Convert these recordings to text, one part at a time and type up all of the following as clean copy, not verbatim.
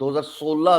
2016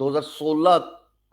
2016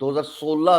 2016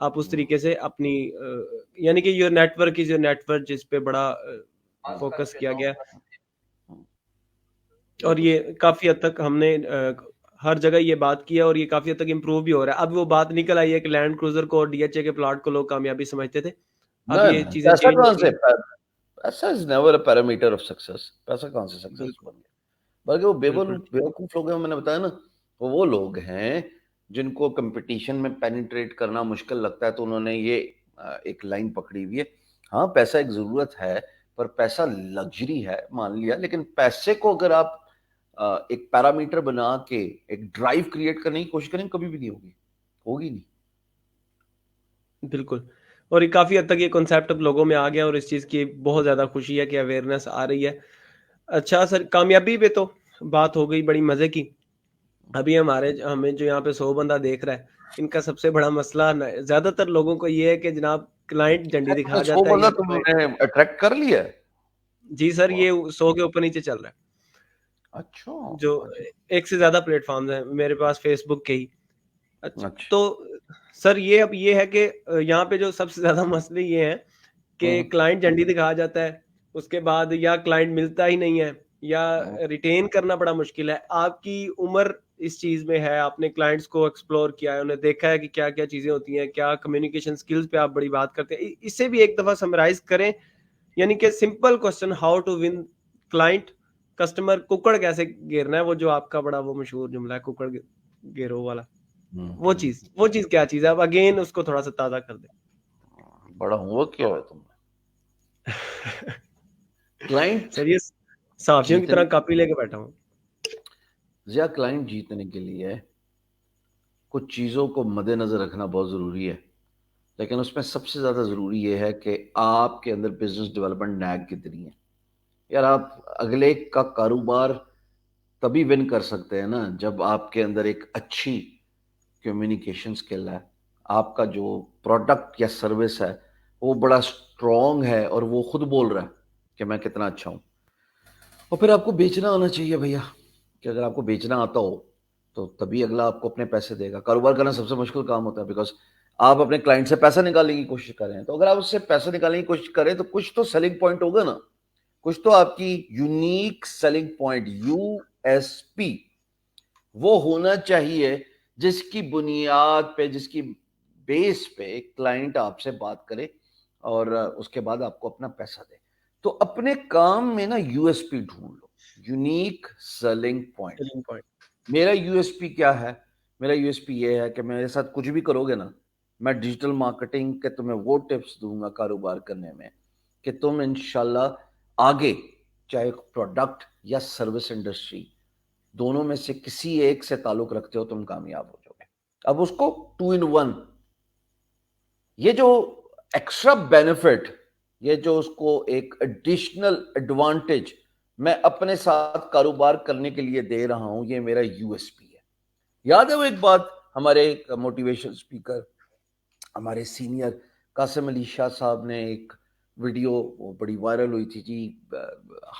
آپ اس طریقے سے اپنی یعنی کہ your network is your network, جس پہ بڑا فوکس کیا گیا، اور بالکل یہ صحیح. کافی حد تک ہم نے ہر جگہ یہ بات کی ہے، اور یہ کافی حد تک امپروو بھی ہو رہا ہے. اب وہ بات نکل آئی ہے کہ لینڈ کروزر کو اور ڈی ایچ اے کے پلاٹ کو لوگ کامیابی سمجھتے تھے، اب نہ یہ نہ چیزیں پیسہ چینج ہو کہاں گئی سے؟ ہیں. پیسہ is never a parameter of success. پیسہ کہاں سے سکسیس بالکل بن گیا؟ بلکہ وہ بالکل بیوقوف لوگ ہیں، میں نے بتایا نا، وہ لوگ ہیں جن کو کمپٹیشن میں پینیٹریٹ کرنا مشکل لگتا ہے، تو انہوں نے یہ ایک لائن پکڑی ہوئی ہے. ہاں پیسہ ایک ضرورت ہے، پر پیسہ لگژری ہے مان لیا، لیکن پیسے کو اگر آپ ایک پیرامیٹر بنا کے ایک ڈرائیو کریٹ کرنے کی کوشش کریں، کبھی بھی نہیں ہوگی نہیں. بالکل. اور یہ کافی حد تک یہ کنسیپٹ اب لوگوں میں آ گیا، اور اس چیز کی بہت زیادہ خوشی ہے کہ اویئرنیس آ رہی ہے. اچھا سر، کامیابی پہ تو بات ہو گئی بڑی مزے کی. ابھی ہمیں جو یہاں پہ 100 بندہ دیکھ رہا ہے، ان کا سب سے بڑا مسئلہ زیادہ تر لوگوں کو یہ ہے کہ جناب کلائنٹ جھنڈی دکھا سو جاتا ہے بندہ یا تم کلائنٹ. نے اٹریکٹ کر لیا ہے؟ جی سر، واہ. یہ 100 کے اوپر نیچے چل رہا ہے. اچھا جو ایک سے زیادہ پلیٹ فارمز ہیں میرے پاس فیس بک کے ہی. اچھا اچھا. تو سر اب یہ ہے کہ یہاں پہ جو سب سے زیادہ مسئلے یہ ہیں کہ کلائنٹ جھنڈی دکھا جاتا ہے، اس کے بعد یا کلائنٹ ملتا ہی نہیں ہے، یا ریٹین کرنا بڑا مشکل ہے. آپ کی عمر اس چیز میں ہے، آپ نے کلائنٹس کو ایکسپلور کیا ہے، انہیں دیکھا ہے کہ کیا کیا چیزیں ہوتی ہیں، کیا کمیونیکیشن سکلز پہ آپ بڑی بات کرتے ہیں. اس سے بھی ایک دفعہ سمرائز کریں، یعنی کہ simple question, how to win client customer, ککڑ کیسے گھیرنا ہے، وہ جو آپ کا بڑا وہ مشہور جملہ ہے ککڑ گھیرو والا، وہ چیز کیا چیز ہے؟ اب اگین اس کو تھوڑا سا تازہ کر دیں. بڑا ہوا کیا ہے تم نے؟ کلائنٹ سر یہ صحافیوں کی جیتنے طرح کاپی لے کے بیٹھا ہوں. کلائنٹ جیتنے کے لیے کچھ چیزوں کو مد نظر رکھنا بہت ضروری ہے، لیکن اس میں سب سے زیادہ ضروری یہ ہے کہ آپ کے اندر بزنس ڈیولپمنٹ نیک کتنی ہے. یار آپ اگلے کا کاروبار تبھی ون کر سکتے ہیں نا جب آپ کے اندر ایک اچھی کمیونیکیشن سکل ہے، آپ کا جو پروڈکٹ یا سروس ہے وہ بڑا سٹرونگ ہے اور وہ خود بول رہا ہے کہ میں کتنا اچھا ہوں. اور پھر آپ کو بیچنا آنا چاہیے بھیا، کہ اگر آپ کو بیچنا آتا ہو تو تبھی اگلا آپ کو اپنے پیسے دے گا. کاروبار کرنا سب سے مشکل کام ہوتا ہے، بیکاز آپ اپنے کلائنٹ سے پیسہ نکالنے کی کوشش کر رہے ہیں. تو اگر آپ اس سے پیسہ نکالنے کی کوشش کریں تو کچھ تو سیلنگ پوائنٹ ہوگا نا، کچھ تو آپ کی یونیک سیلنگ پوائنٹ، USP وہ ہونا چاہیے، جس کی بنیاد پہ، جس کی بیس پہ کلائنٹ آپ سے بات کرے اور اس کے بعد آپ کو اپنا پیسہ دے. تو اپنے کام میں نا USP ڈھونڈ لو، یونیک سیلنگ پوائنٹ. میرا USP کیا ہے؟ میرا USP یہ ہے کہ میرے ساتھ کچھ بھی کرو گے نا، میں ڈیجیٹل مارکیٹنگ کے تمہیں وہ ٹپس دوں گا کاروبار کرنے میں کہ تم انشاءاللہ آگے، چاہے پروڈکٹ یا سروس انڈسٹری، دونوں میں سے کسی ایک سے تعلق رکھتے ہو تم کامیاب ہو جاؤ گے. اب اس کو 2 in 1، یہ جو ایکسٹرا بینیفٹ، یہ جو اس کو ایک ایڈیشنل ایڈوانٹیج میں اپنے ساتھ کاروبار کرنے کے لیے دے رہا ہوں، یہ میرا USP ہے. یاد ہے وہ ایک بات ہمارے موٹیویشن اسپیکر، ہمارے سینئر قاسم علی شاہ صاحب نے ایک ویڈیو وہ بڑی وائرل ہوئی تھی جی،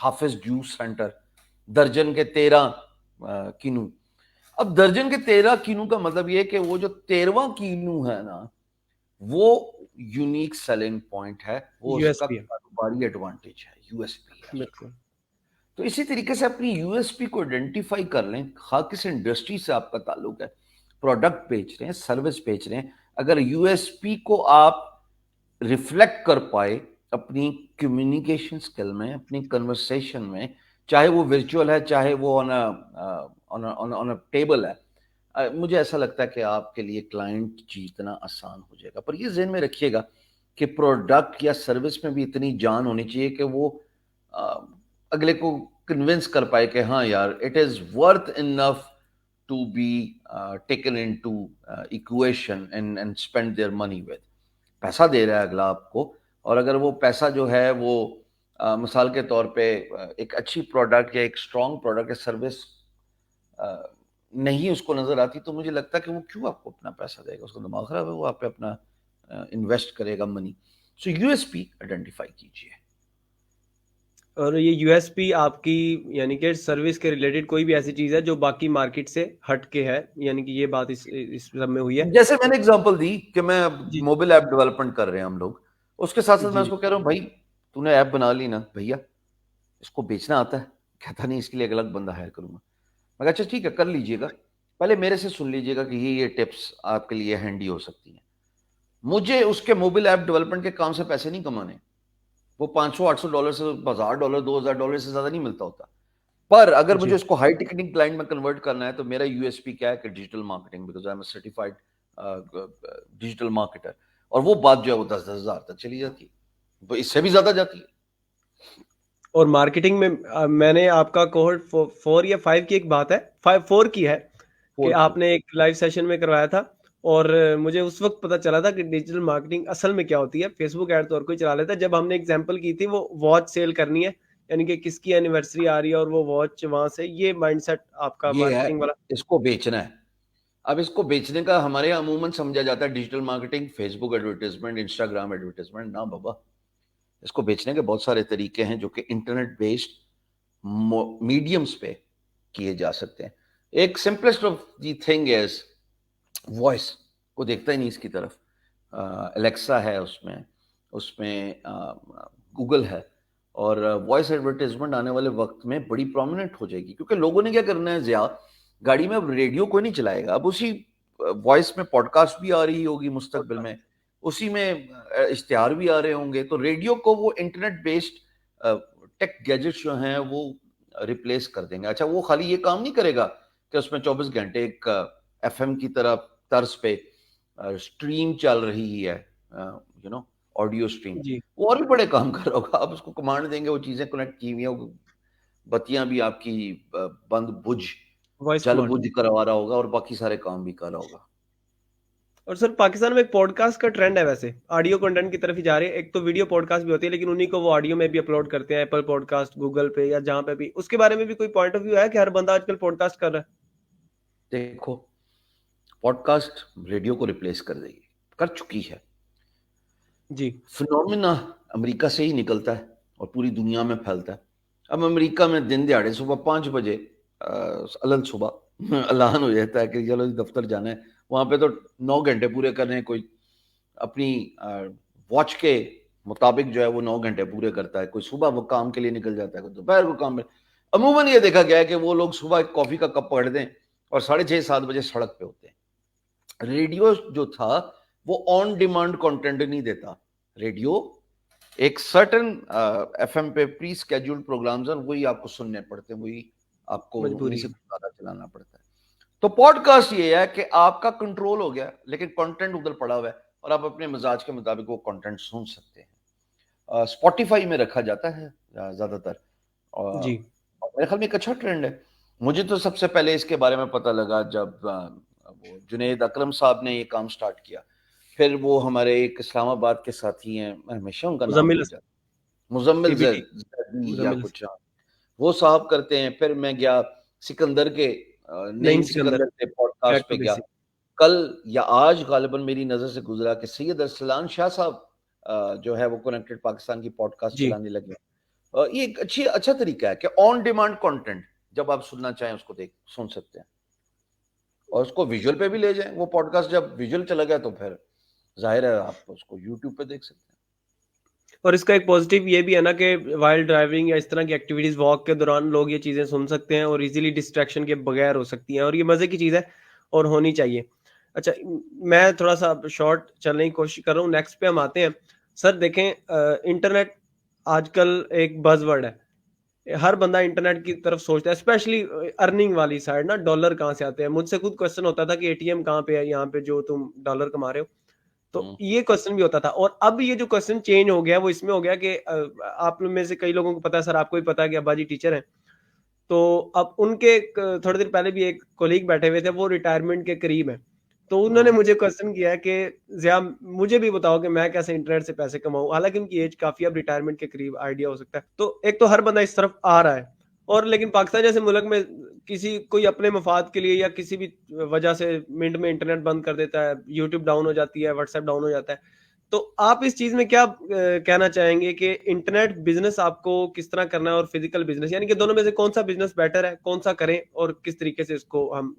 حافظ جوس سینٹر، درجن کے 13 کینو. اب درجن کے 13 کینو کا مطلب یہ کہ وہ جو 13واں کینو ہے نا، وہ یونیک سیلنگ پوائنٹ ہے، وہ اس کا USP ہے. کاروباری ایڈوانٹیج ہے، USP ہے. بالکل تو اسی طریقے سے اپنی USP کو آئیڈینٹیفائی کر لیں. خواہ کس انڈسٹری سے آپ کا تعلق ہے، پروڈکٹ بیچ رہے ہیں، سروس بیچ رہے ہیں، اگر USP کو آپ ریفلیکٹ کر پائے اپنی کمیونیکیشن سکل میں، اپنی کنورسیشن میں، چاہے وہ ورچوئل ہے، چاہے وہ آن اے ٹیبل ہے، مجھے ایسا لگتا ہے کہ آپ کے لیے کلائنٹ جیتنا آسان ہو جائے گا. پر یہ ذہن میں رکھیے گا کہ پروڈکٹ یا سروس میں بھی اتنی جان ہونی چاہیے کہ وہ اگلے کو کنونس کر پائے کہ ہاں یار it is worth enough to be taken into equation and spend their money with. پیسہ دے رہا ہے اگلا آپ کو، اور اگر وہ پیسہ جو ہے وہ مثال کے طور پہ ایک اچھی پروڈکٹ یا ایک اسٹرانگ پروڈکٹ یا سروس نہیں اس کو نظر آتی، تو مجھے لگتا ہے کہ وہ کیوں آپ کو اپنا پیسہ دے گا، اس کا دماغ خراب ہے، وہ آپ پہ اپنا انویسٹ کرے گا منی. سو USP آئیڈینٹیفائی کیجیے. اور یہ یو ایس پی آپ کی یعنی کہ سروس کے ریلیٹڈ کوئی بھی ایسی چیز ہے جو باقی مارکیٹ سے ہٹ کے ہے، یعنی کہ یہ بات اس سب میں ہوئی ہے؟ جیسے میں نے اگزامپل دی کہ میں جی موبائل ایپ ڈیولپمنٹ کر رہے ہیں ہم لوگ، اس کے ساتھ ساتھ میں اس جی کو کہہ رہا ہوں بھائی تو نے ایپ بنا لی نا بھیا، اس کو بیچنا آتا ہے؟ کہتا نہیں، اس کے لیے ایک الگ بندہ ہائر کروں گا۔ میں کہا اچھا ٹھیک ہے، کر لیجئے گا، پہلے میرے سے سن لیجئے گا کہ یہ ٹپس آپ کے لیے ہینڈی ہو سکتی ہیں۔ مجھے اس کے موبائل ایپ ڈیولپمنٹ کے کام سے پیسے نہیں کمانے، وہ $500-800 سے $1000 $2000 سے زیادہ نہیں ملتا ہوتا، پر اگر مجھے جی اس کو ہائی ٹکٹنگ کلائنٹ میں کنورٹ کرنا ہے تو میرا یو ایس پی کیا ہے کہ digital marketing, because I am a certified digital marketer, اور وہ بات جو ہے وہ 10,000 تک چلی جاتی ہے، وہ اس سے بھی زیادہ جاتی ہے۔ اور مارکیٹنگ میں میں نے آپ کا کوہورٹ 4 یا 5 کی ایک بات ہے، 4 کی ہے کہ 4 کی آپ نے ایک لائیو سیشن میں کروایا تھا، اور مجھے اس وقت پتا چلا تھا کہ ڈیجیٹل مارکیٹنگ اصل میں کیا ہوتی ہے۔ فیس بک ایڈ تو اور کوئی چلا لیتا ہے، جب ہم نے ایگزامپل کی تھی وہ واچ سیل کرنی ہے، یعنی کہ کس کی اینیورسری آ رہی ہے اور وہ واچ وہاں سے، یہ مائنڈ سیٹ آپ کا یہ ہے، مارکیٹنگ والا۔ اس کو بیچنا ہے۔ اب اس کو بیچنے کا ہمارے یہاں عموماً سمجھا جاتا ہے ڈیجیٹل مارکیٹنگ، فیس بک ایڈورٹیزمنٹ، انسٹاگرام ایڈورٹیزمنٹ، نہ بابا، اس کو بیچنے کے بہت سارے طریقے ہیں جو کہ انٹرنیٹ بیسڈ میڈیمز پہ کیے جا سکتے ہیں۔ ایک simplest of the thing is voice, کو دیکھتا ہی نہیں اس کی طرف، الیکسا ہے اس میں گوگل ہے، اور وائس ایڈورٹیزمنٹ آنے والے وقت میں بڑی پرومیننٹ ہو جائے گی، کیونکہ لوگوں نے کیا کرنا ہے، ضیاء گاڑی میں اب ریڈیو کوئی نہیں چلائے گا، اب اسی وائس میں پوڈ کاسٹ بھی آ رہی ہوگی مستقبل میں، اسی میں اشتہار بھی آ رہے ہوں گے، تو ریڈیو کو وہ انٹرنیٹ بیسڈ ٹیک گیجٹس جو ہیں وہ ریپلیس کر دیں گے۔ اچھا وہ خالی یہ کام نہیں کرے گا کہ اس میں 24 گھنٹے ایک ایف ایم کی طرح طرز پہ اسٹریم چل رہی ہے، آڈیو اسٹریم، جی وہ اور بھی بڑے کام کر رہا ہوگا۔ آپ اس کو کمانڈ دیں گے، وہ چیزیں کنیکٹ کی ہوئی ہیں، بتیاں بھی آپ کی بند بجھ وائس جل کمانڈ۔ بجھ کروا رہا ہوگا، اور باقی سارے کام بھی کر رہا ہوگا۔ اور سر پاکستان میں ایک پوڈ کاسٹ کا ٹرینڈ ہے، ویسے آڈیو کنٹینٹ کی طرف ہی جا رہے ہیں، ایک تو ویڈیو پوڈ کاسٹ بھی ہوتی ہے لیکن انہیں کو وہ آڈیو میں بھی اپلوڈ کرتے ہیں، ایپل پوڈ کاسٹ، گوگل پہ یا جہاں پہ بھی، اس کے بارے میں بھی کوئی پوائنٹ آف ویو ہے کہ ہر بندہ آج کل پوڈ کاسٹ کر رہا ہے؟ دیکھو، پوڈ کاسٹ ریڈیو کو ریپلیس کر دے گی، کر چکی ہے۔ جی فنومینا امریکہ سے ہی نکلتا ہے اور پوری دنیا میں پھیلتا ہے۔ اب امریکہ میں دن دیہڑے صبح 5 بجے علل صبح اعلان ہو جاتا ہے کہ چلو دفتر جانا ہے، وہاں پہ تو 9 گھنٹے پورے کرنے ہیں، کوئی اپنی واچ کے مطابق جو ہے وہ 9 گھنٹے پورے کرتا ہے، کوئی صبح وہ کام کے لیے نکل جاتا ہے، کوئی دوپہر کو کام میں۔ عموماً یہ دیکھا گیا ہے کہ وہ لوگ صبح ایک کافی کا کپ پکڑ دیں اور 6:30-7 بجے سڑک پہ ہوتے ہیں۔ ریڈیو جو تھا وہ آن ڈیمانڈ کنٹینٹ نہیں دیتا، ریڈیو ایک سرٹن ایف ایم پہ پری اسکیڈولڈ پروگرامز ہیں، وہی آپ کو سننے پڑتے ہیں، وہی آپ کو انہیں مجبوری سے ہے۔ زیادہ چلانا پڑتا ہے۔ تو پوڈ کاسٹ یہ ہے کہ آپ کا کنٹرول ہو گیا، لیکن کنٹینٹ ادھر پڑا ہوا ہے اور آپ اپنے مزاج کے مطابق وہ کنٹینٹ سن سکتے ہیں۔ اسپوٹیفائی میں رکھا جاتا ہے زیادہ تر، اور جی میرے خیال میں ایک اچھا ٹرینڈ ہے۔ مجھے تو سب سے پہلے اس کے بارے میں پتہ لگا جب وہ جنید اکرم صاحب نے یہ کام سٹارٹ کیا، پھر وہ ہمارے ایک اسلام آباد کے ساتھی ہیں، میں ہمیشہ ان کا نام مزمل بھول جاتا ہوں، مزمل پی بی ٹی، زیدی یا مزمل کچھ، وہ صاحب کرتے ہیں۔ پھر میں گیا سکندر کے نعیم نعیم سکندر، سکندر کے پوڈ بیک کاسٹ پہ ٹو گیا، بیسک۔ کل یا آج غالباً میری نظر سے گزرا کہ سید ارسلان شاہ صاحب جو ہے وہ کنیکٹڈ پاکستان کی پوڈ کاسٹ جی چلانے لگے۔ یہ ایک اچھا طریقہ ہے کہ آن ڈیمانڈ کنٹینٹ جب آپ سننا چاہیں اس کو سن سکتے ہیں، اور اس کو ویژول پہ بھی لے جائیں۔ وہ پوڈ کاسٹ جب ویژول چلا گیا تو پھر ظاہر ہے آپ اس کو یوٹیوب پہ دیکھ سکتے ہیں۔ اور اس کا ایک پازیٹیو یہ بھی ہے نا کہ وائل ڈرائیونگ یا اس طرح کی ایکٹیویٹیز، واک کے دوران لوگ یہ چیزیں سن سکتے ہیں اور ایزیلی ڈسٹریکشن کے بغیر ہو سکتی ہیں، اور یہ مزے کی چیز ہے اور ہونی چاہیے۔ اچھا میں تھوڑا سا شارٹ چلنے کی کوشش کر رہا ہوں، نیکسٹ پہ ہم آتے ہیں۔ سر دیکھیں انٹرنیٹ آج کل ایک بز ورڈ ہے، ہر بندہ انٹرنیٹ کی طرف سوچتا ہے، اسپیشلی ارننگ والی سائڈ نا، ڈالر کہاں سے آتے ہیں؟ مجھ سے خود کوشچن ہوتا تھا کہ اے ٹی ایم کہاں پہ ہے یہاں پہ جو تم ڈالر کما رہے ہو، تو یہ کوشچن بھی ہوتا تھا۔ اور اب یہ جو کوشچن چینج ہو گیا وہ اس میں ہو گیا کہ آپ میں سے کئی لوگوں کو پتا ہے، سر آپ کو بھی پتا ہے کہ ابا جی ٹیچر ہیں، تو اب ان کے تھوڑے دیر پہلے بھی ایک کولیگ بیٹھے ہوئے تھے، وہ ریٹائرمنٹ کے قریب ہیں، تو انہوں نے مجھے کوشچن کیا ہے کہ ضیاء مجھے بھی بتاؤ کہ میں کیسے انٹرنیٹ سے پیسے کماؤں، حالانکہ ان کی ایج کافی اب ریٹائرمنٹ کے قریب آئیڈیا ہو سکتا ہے۔ تو ایک تو ہر بندہ اس طرف آ رہا ہے، اور لیکن پاکستان جیسے ملک میں کوئی اپنے مفاد کے لیے یا کسی بھی وجہ سے منٹ میں انٹرنیٹ بند کر دیتا ہے، یوٹیوب ڈاؤن ہو جاتی ہے، واٹس ایپ ڈاؤن ہو جاتا ہے، تو آپ اس چیز میں کیا کہنا چاہیں گے کہ انٹرنیٹ بزنس آپ کو کس طرح کرنا ہے اور فزیکل بزنس، یعنی کہ دونوں میں سے کون سا بزنس بیٹر ہے، کون سا کریں اور کس طریقے سے اس کو ہم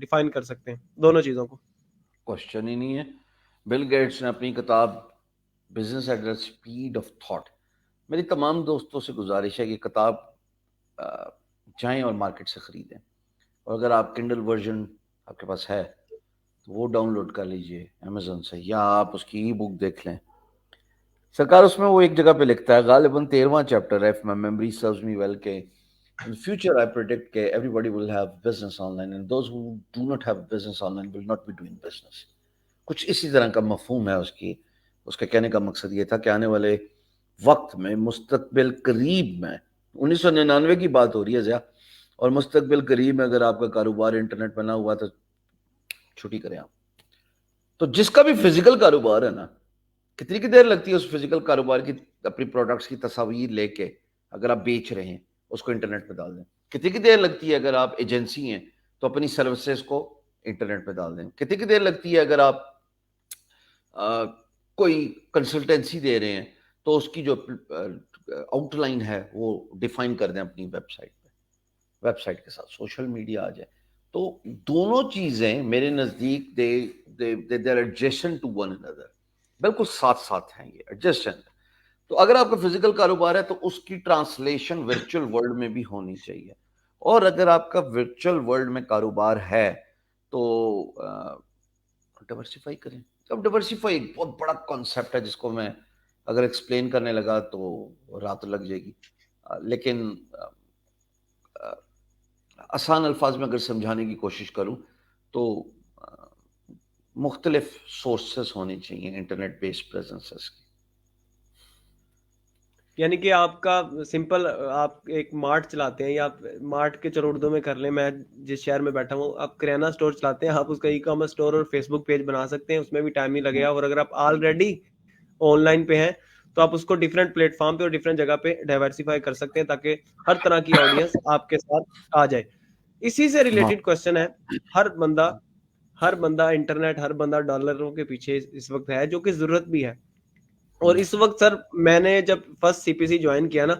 ڈیفائن کر سکتے ہیں دونوں چیزوں کو؟ کوشچن ہی نہیں ہے. بل گیٹس نے اپنی کتاب business at the speed of thought, میری تمام دوستوں سے گزارش ہے کہ کتاب جائیں اور مارکیٹ سے خریدیں، اور اگر آپ کنڈل ورژن آپ کے پاس ہے تو وہ ڈاؤن لوڈ کر لیجئے امیزون سے، یا آپ اس کی ای بک دیکھ لیں. سرکار اس میں وہ ایک جگہ پہ لکھتا ہے، غالباً 13واں چیپٹر ہے، if my memory serves me well، کہ in the future I predict کہ everybody will have business online and those who do not have business online will not be doing business. کچھ اسی طرح کا مفہوم ہے اس کا کہنے کا مقصد یہ تھا کہ آنے والے وقت میں، مستقبل قریب میں، 1999 کی بات ہو رہی ہے ضیاء، اور مستقبل قریب میں اگر آپ کا کاروبار انٹرنیٹ پہ نہ ہوا تو چھٹی کریں آپ. تو جس کا بھی فزیکل کاروبار ہے نا، کتنی کی دیر لگتی ہے اس فزیکل کاروبار کی اپنی پروڈکٹس کی تصاویر لے کے اگر آپ بیچ رہے ہیں اس کو انٹرنیٹ پہ ڈال دیں؟ کتنی کی دیر لگتی ہے اگر آپ ایجنسی ہیں تو اپنی سروسز کو انٹرنیٹ پہ ڈال دیں؟ کتنی کی دیر لگتی ہے اگر آپ کوئی کنسلٹنسی دے رہے ہیں تو اس کی جو آؤٹ لائن ہے وہ ڈیفائن کر دیں اپنی ویب سائٹ پہ، ویب سائٹ کے ساتھ سوشل میڈیا آ جائے. تو دونوں چیزیں میرے نزدیک they are adjacent to one another، بالکل ساتھ ساتھ ہیں، یہ adjacent. تو اگر آپ کا فزیکل کاروبار ہے تو اس کی ٹرانسلیشن ورچوئل ورلڈ میں بھی ہونی چاہیے، اور اگر آپ کا ورچوئل ورلڈ میں کاروبار ہے تو ڈائیورسفائی کریں. اب ڈائیورسفائی ایک بہت بڑا کانسیپٹ ہے جس کو میں اگر ایکسپلین کرنے لگا تو رات لگ جائے گی، لیکن آسان الفاظ میں اگر سمجھانے کی کوشش کروں تو مختلف سورسز ہونے چاہیے انٹرنیٹ بیسڈ پریزنسز کی. یعنی کہ آپ کا سمپل، آپ ایک مارٹ چلاتے ہیں، یا آپ مارٹ کے چلو اردو میں کر لیں، میں جس شہر میں بیٹھا ہوں آپ کریانہ اسٹور چلاتے ہیں، آپ اس کا ای کامرس اسٹور اور فیس بک پیج بنا سکتے ہیں، اس میں بھی ٹائم نہیں لگے گا. اور اگر آپ آلریڈی آن لائن پہ ہیں تو آپ اس کو ڈفرینٹ پلیٹ فارم پہ اور ڈفرینٹ جگہ پہ ڈائیورسیفائی کر سکتے ہیں تاکہ ہر طرح کی آڈینس آپ کے ساتھ آ جائے. اسی سے ریلیٹڈ کوشچن ہے، ہر بندہ انٹرنیٹ، ہر بندہ ڈالروں کے پیچھے اس وقت ہے، جو کہ ضرورت بھی ہے. اور اس وقت سر میں نے جب فرسٹ سی پی سی جوائن کیا نا،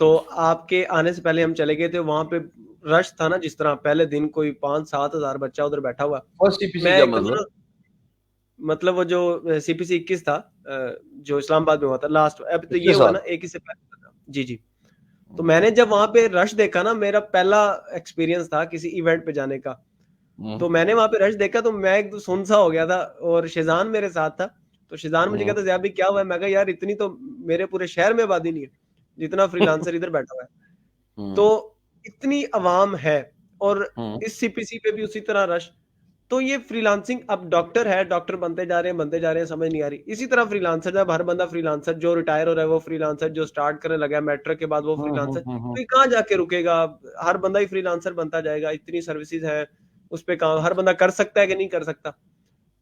تو آپ کے آنے سے پہلے ہم چلے گئے تھے وہاں پہ، رش تھا نا، جس طرح پہلے دن کوئی 5-7 ہزار بچہ ادھر بیٹھا ہوا. فرسٹ سی پی سی میں کیا ایک دفعہ نا، مطلب وہ جو سی پی سی 21 تھا جو اسلام آباد میں ہوا تھا لاسٹ، اب تو یہ ہوا نا ایک ہی سے پہلے تھا. جی جی. تو میں نے جب وہاں پہ رش دیکھا نا، میرا پہلا ایکسپیرینس تھا کسی ایونٹ پہ جانے کا، تو میں نے وہاں پہ رش دیکھا تو میں ایک سن سا ہو گیا تھا، اور شیزان میرے ساتھ تھا. تو شیزان مجھے کہتا زیاد بھی کیا ہوا ہے، میں کہا یار اتنی تو میرے پورے شہر میں آبادی نہیں ہے جتنا فری لانسر ادھر بیٹھا ہوا ہے. تو اتنی عوام ہے، اور اس سی پی سی پہ بھی اسی طرح رش. تو یہ فری لانسنگ، اب ڈاکٹر ہے، ڈاکٹر بنتے جا رہے ہیں، سمجھ نہیں آ رہی. اسی طرح فری لانسر، جب ہر بندہ فری لانسر، جو ریٹائر ہو رہا ہے وہ فری لانسر، جو سٹارٹ کرنے لگا ہے میٹرک کے بعد وہ فری لانسر، تو یہ کہاں جا کے رکے گا؟ ہر بندہ ہی فری لانسر بنتا جائے گا. اتنی سروسز ہیں اس پہ، کام ہر بندہ کر سکتا ہے کہ نہیں کر سکتا؟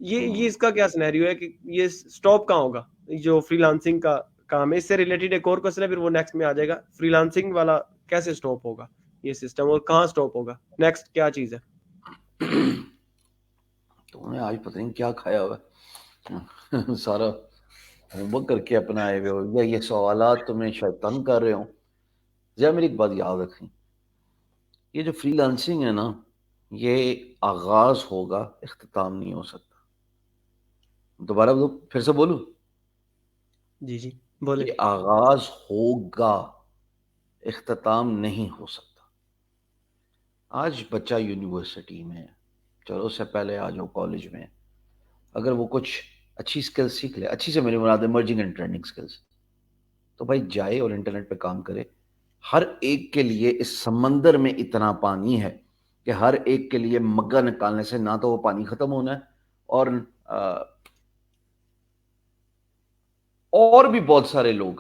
یہ اس کا کیا سینیریو ہے کہ یہ سٹاپ کہاں ہوگا جو فری لانسنگ کا کام ہے؟ اس سے ریلیٹڈ ایک اور کوسچن ہے، پھر وہ نیکسٹ میں آ جائے گا. فری لانسنگ والا کیسے سٹاپ ہوگا یہ سسٹم، اور کہاں سٹاپ ہوگا؟ نیکسٹ کیا چیز ہے؟ تو انہیں آج پتہ نہیں کیا کھایا ہوا سارا ہوم ورک کر کے اپنا آئے ہوئے ہو، یا یہ سوالات تمہیں شاید تنگ کر رہے ہوں. ذرا میری ایک بات یاد رکھیں، یہ جو فری لانسنگ ہے نا، یہ آغاز ہوگا، اختتام نہیں ہو سکتا. دوبارہ پھر سے بولوں، جی جی بولے. یہ آغاز ہوگا، اختتام نہیں ہو سکتا. آج بچہ یونیورسٹی میں، چلو اس سے پہلے آ جاؤ کالج میں، اگر وہ کچھ اچھی سکل سیکھ لے، اچھی سے میری مراد ایمرجنگ اینڈ ٹرینڈنگ سکلز، تو بھائی جائے اور انٹرنیٹ پہ کام کرے. ہر ایک کے لیے اس سمندر میں اتنا پانی ہے کہ ہر ایک کے لیے مگا نکالنے سے نہ تو وہ پانی ختم ہونا ہے، اور بھی بہت سارے لوگ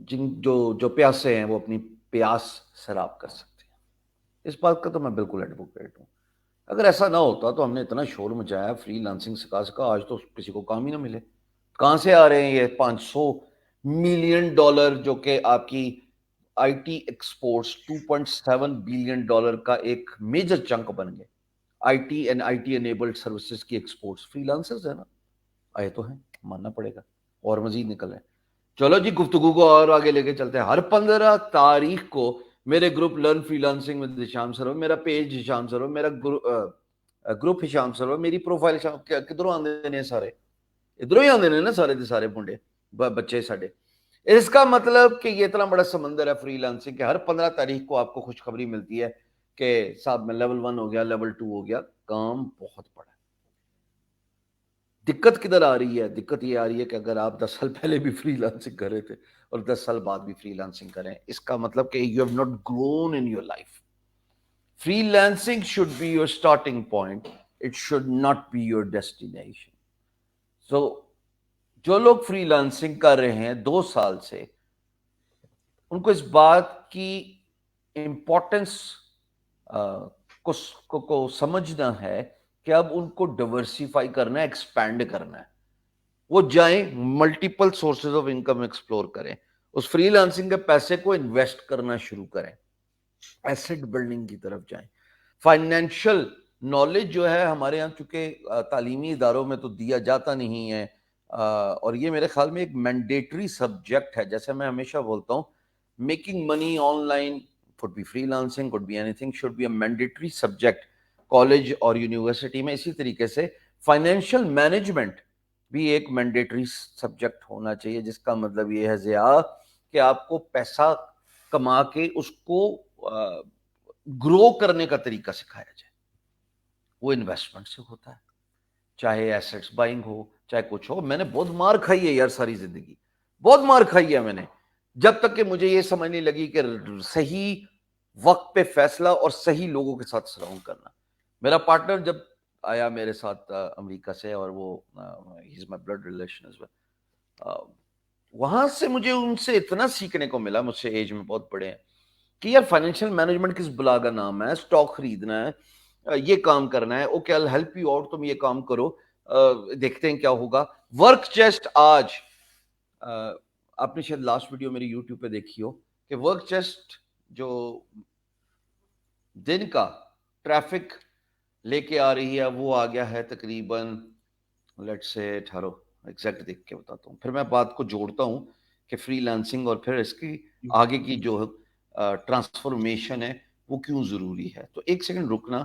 جو پیاسے ہیں وہ اپنی پیاس سراب کر سکتے ہیں. اس بات کا تو میں بالکل ایڈوکیٹ ہوں. اگر ایسا نہ ہوتا تو ہم نے اتنا شور مچایا فری لانسنگ سکھا، آج تو کسی کو کام ہی نہ ملے. کہاں سے آ رہے ہیں یہ $500 ملین جو کہ آپ کی آئی ٹی ایکسپورٹس $2.7 بلین کا ایک میجر چنک بن گئے. I T and I T enabled services کی ایکسپورٹس فری لانسرز ہے نا، آئے تو ہیں. ماننا پڑے گا اور مزید نکل رہے ہیں. چلو جی گفتگو کو اور آگے لے کے چلتے ہیں. ہر 15 تاریخ کو میرے گروپ لرن فری لانسنگ میں ہشام سرور, میرا پیج ہشام سرور, میرا گروپ ہشام سرور, میری پروفائل کدھروں آندے نے سارے, ادھروں ہی آندے نے نا سارے دے سارے منڈے بچے ساڈے. اس کا مطلب کہ یہ اتنا بڑا سمندر ہے فری لانسنگ کہ ہر 15 تاریخ کو آپ کو خوشخبری ملتی ہے کہ صاحب میں لیول 1 ہو گیا, لیول 2 ہو گیا. کام بہت بڑا ہے. دقت کدھر آ رہی ہے؟ دقت یہ آ رہی ہے کہ اگر آپ 10 سال پہلے بھی فری لانسنگ کر رہے تھے اور 10 سال بعد بھی فری لانسنگ کریں, اس کا مطلب کہ you have not grown in your life. Freelancing should be your starting point, it should not be your destination. So جو لوگ فری لانسنگ کر رہے ہیں 2 سال سے, ان کو اس بات کی امپورٹنس کو سمجھنا ہے کہ اب ان کو ڈائیورسیفائی کرنا ہے, ایکسپینڈ کرنا ہے. وہ جائیں multiple sources of income explore کریں, اس فری لانسنگ کے پیسے کو انویسٹ کرنا شروع کریں, ایسٹ بلڈنگ کی طرف جائیں. فائنینشل نالج جو ہے ہمارے یہاں چونکہ تعلیمی اداروں میں تو دیا جاتا نہیں ہے, اور یہ میرے خیال میں ایک مینڈیٹری سبجیکٹ ہے. جیسے میں ہمیشہ بولتا ہوں, making money on line, could be freelancing, could be anything, should be a mandatory subject college اور یونیورسٹی میں. اسی طریقے سے فائنینشیل مینجمنٹ بھی ایک مینڈیٹری سبجیکٹ ہونا چاہیے, جس کا مطلب یہ ہے ضیاء کہ آپ کو پیسہ کما کے اس کو گرو کرنے کا طریقہ سکھایا جائے. وہ انویسٹمنٹ سے ہوتا ہے, چاہے ایسٹس بائنگ ہو, چاہے کچھ ہو. میں نے بہت مار کھائی ہے یار, ساری زندگی بہت مار کھائی ہے میں نے, جب تک کہ مجھے یہ سمجھ نہیں لگی کہ صحیح وقت پہ فیصلہ اور صحیح لوگوں کے ساتھ سراؤنڈ کرنا. میرا پارٹنر جب آیا میرے ساتھ امریکہ سے, اور وہ ہی از مائی بلڈ ریلیشن از ویل, وہاں سے مجھے ان سے اتنا سیکھنے کو ملا, مجھ سے ایج میں بہت بڑے ہیں, کہ یار فائنینشیل مینجمنٹ کس بلا کا نام ہے, اسٹاک خریدنا ہے, یہ کام کرنا ہے, okay I help you out, تم یہ کام کرو, دیکھتے ہیں کیا ہوگا. ورک چیسٹ آج آپ نے شاید لاسٹ ویڈیو میری یوٹیوب پہ دیکھی ہو کہ ورک چیسٹ جو دن کا ٹریفک لے کے آ رہی ہے وہ آ گیا ہے تقریباً لیٹ سے ٹھہرو ایگزیکٹ دیکھ کے بتاتا ہوں, پھر میں بات کو جوڑتا ہوں کہ فری لانسنگ اور پھر اس کی آگے کی جو ٹرانسفارمیشن ہے وہ کیوں ضروری ہے. تو ایک سیکنڈ رکنا,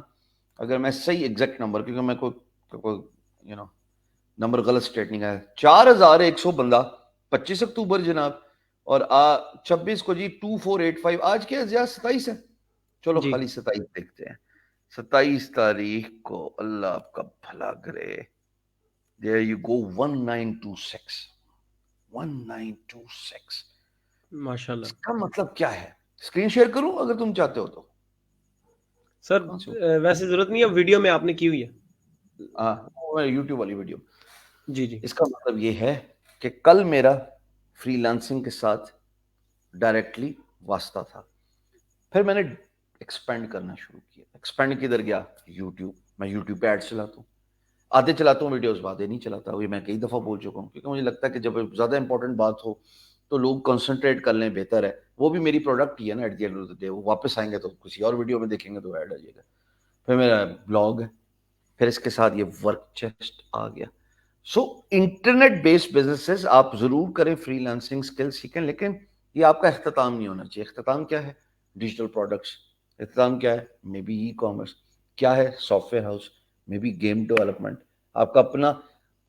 اگر میں صحیح ایگزیکٹ نمبر, کیونکہ میں کوئی نمبر غلط اسٹیٹ نہیں ہے, 4100 بندہ 25 اکتوبر جناب, اور 26 کو جی 2485, آج کیا ہے 27 ہے, چلو خالی 27 دیکھتے ہیں. 27 تاریخ کو اللہ آپ کا بھلا کرے, there you go 1926 1926. ماشاءاللہ. اس کا مطلب کیا ہے؟ اسکرین شیئر کروں اگر تم چاہتے ہو تو. سر ویسے ضرورت نہیں ہے, ویڈیو میں آپ نے کی ہوئی ہے, یوٹیوب والی ویڈیو. جی جی. اس کا مطلب یہ ہے کہ کل میرا فری لانسنگ کے ساتھ ڈائریکٹلی واسطہ تھا, پھر میں نے ایکسپینڈ کرنا شروع کیا. ایکسپینڈ کدھر گیا؟ یوٹیوب. میں یوٹیوب پہ ایڈ چلاتا ہوں, آدھے چلاتا ہوں ویڈیوز, آدھے نہیں چلاتا. یہ میں کئی دفعہ بول چکا ہوں, کیونکہ مجھے لگتا ہے کہ جب زیادہ امپورٹنٹ بات ہو تو لوگ کنسنٹریٹ کر لیں, بہتر ہے. وہ بھی میری پروڈکٹ ہی ہے نا at the end of the day. وہ واپس آئیں گے تو کسی اور ویڈیو میں دیکھیں گے تو ایڈ آ جائے گا. پھر میرا بلاگ ہے, پھر اس کے ساتھ یہ ورک چیسٹ آ گیا. سو انٹرنیٹ بیسڈ بزنسز آپ ضرور کریں, فری لانسنگ اسکل سیکھیں, لیکن یہ آپ کا اختتام نہیں ہونا چاہیے. اختتام کیا ہے؟ Digital products. اختتام کیا ہے؟ May be e commerce. کیا ہے؟ Software house, may be game development. آپ کا اپنا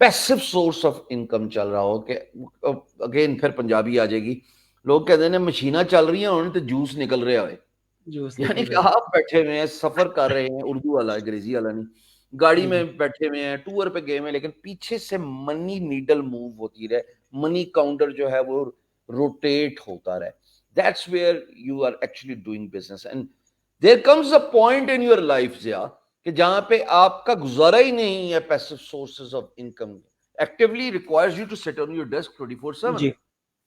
پیسو سورس آف انکم چل رہا ہو, کہ اگین پھر پنجابی آ جائے گی, لوگ کہتے ہیں مشیناں چل رہی ہیں اور تو جوس نکل رہے ہوئے, یعنی کہ آپ بیٹھے ہوئے ہیں, سفر کر رہے ہیں, اردو والا انگریزی والا نہیں, گاڑی میں بیٹھے ہوئے ہیں, ٹور پہ گئے ہوئے, لیکن پیچھے سے منی نیڈل موو ہوتی رہے, منی کاؤنٹر جو ہے وہ روٹیٹ ہوتا رہے. That's where you are actually doing business. And there comes a point in your life Zia کہ جہاں پہ آپ کا گزارا ہی نہیں ہے passive sources of income. Actually requires you to sit on your desk 24/7.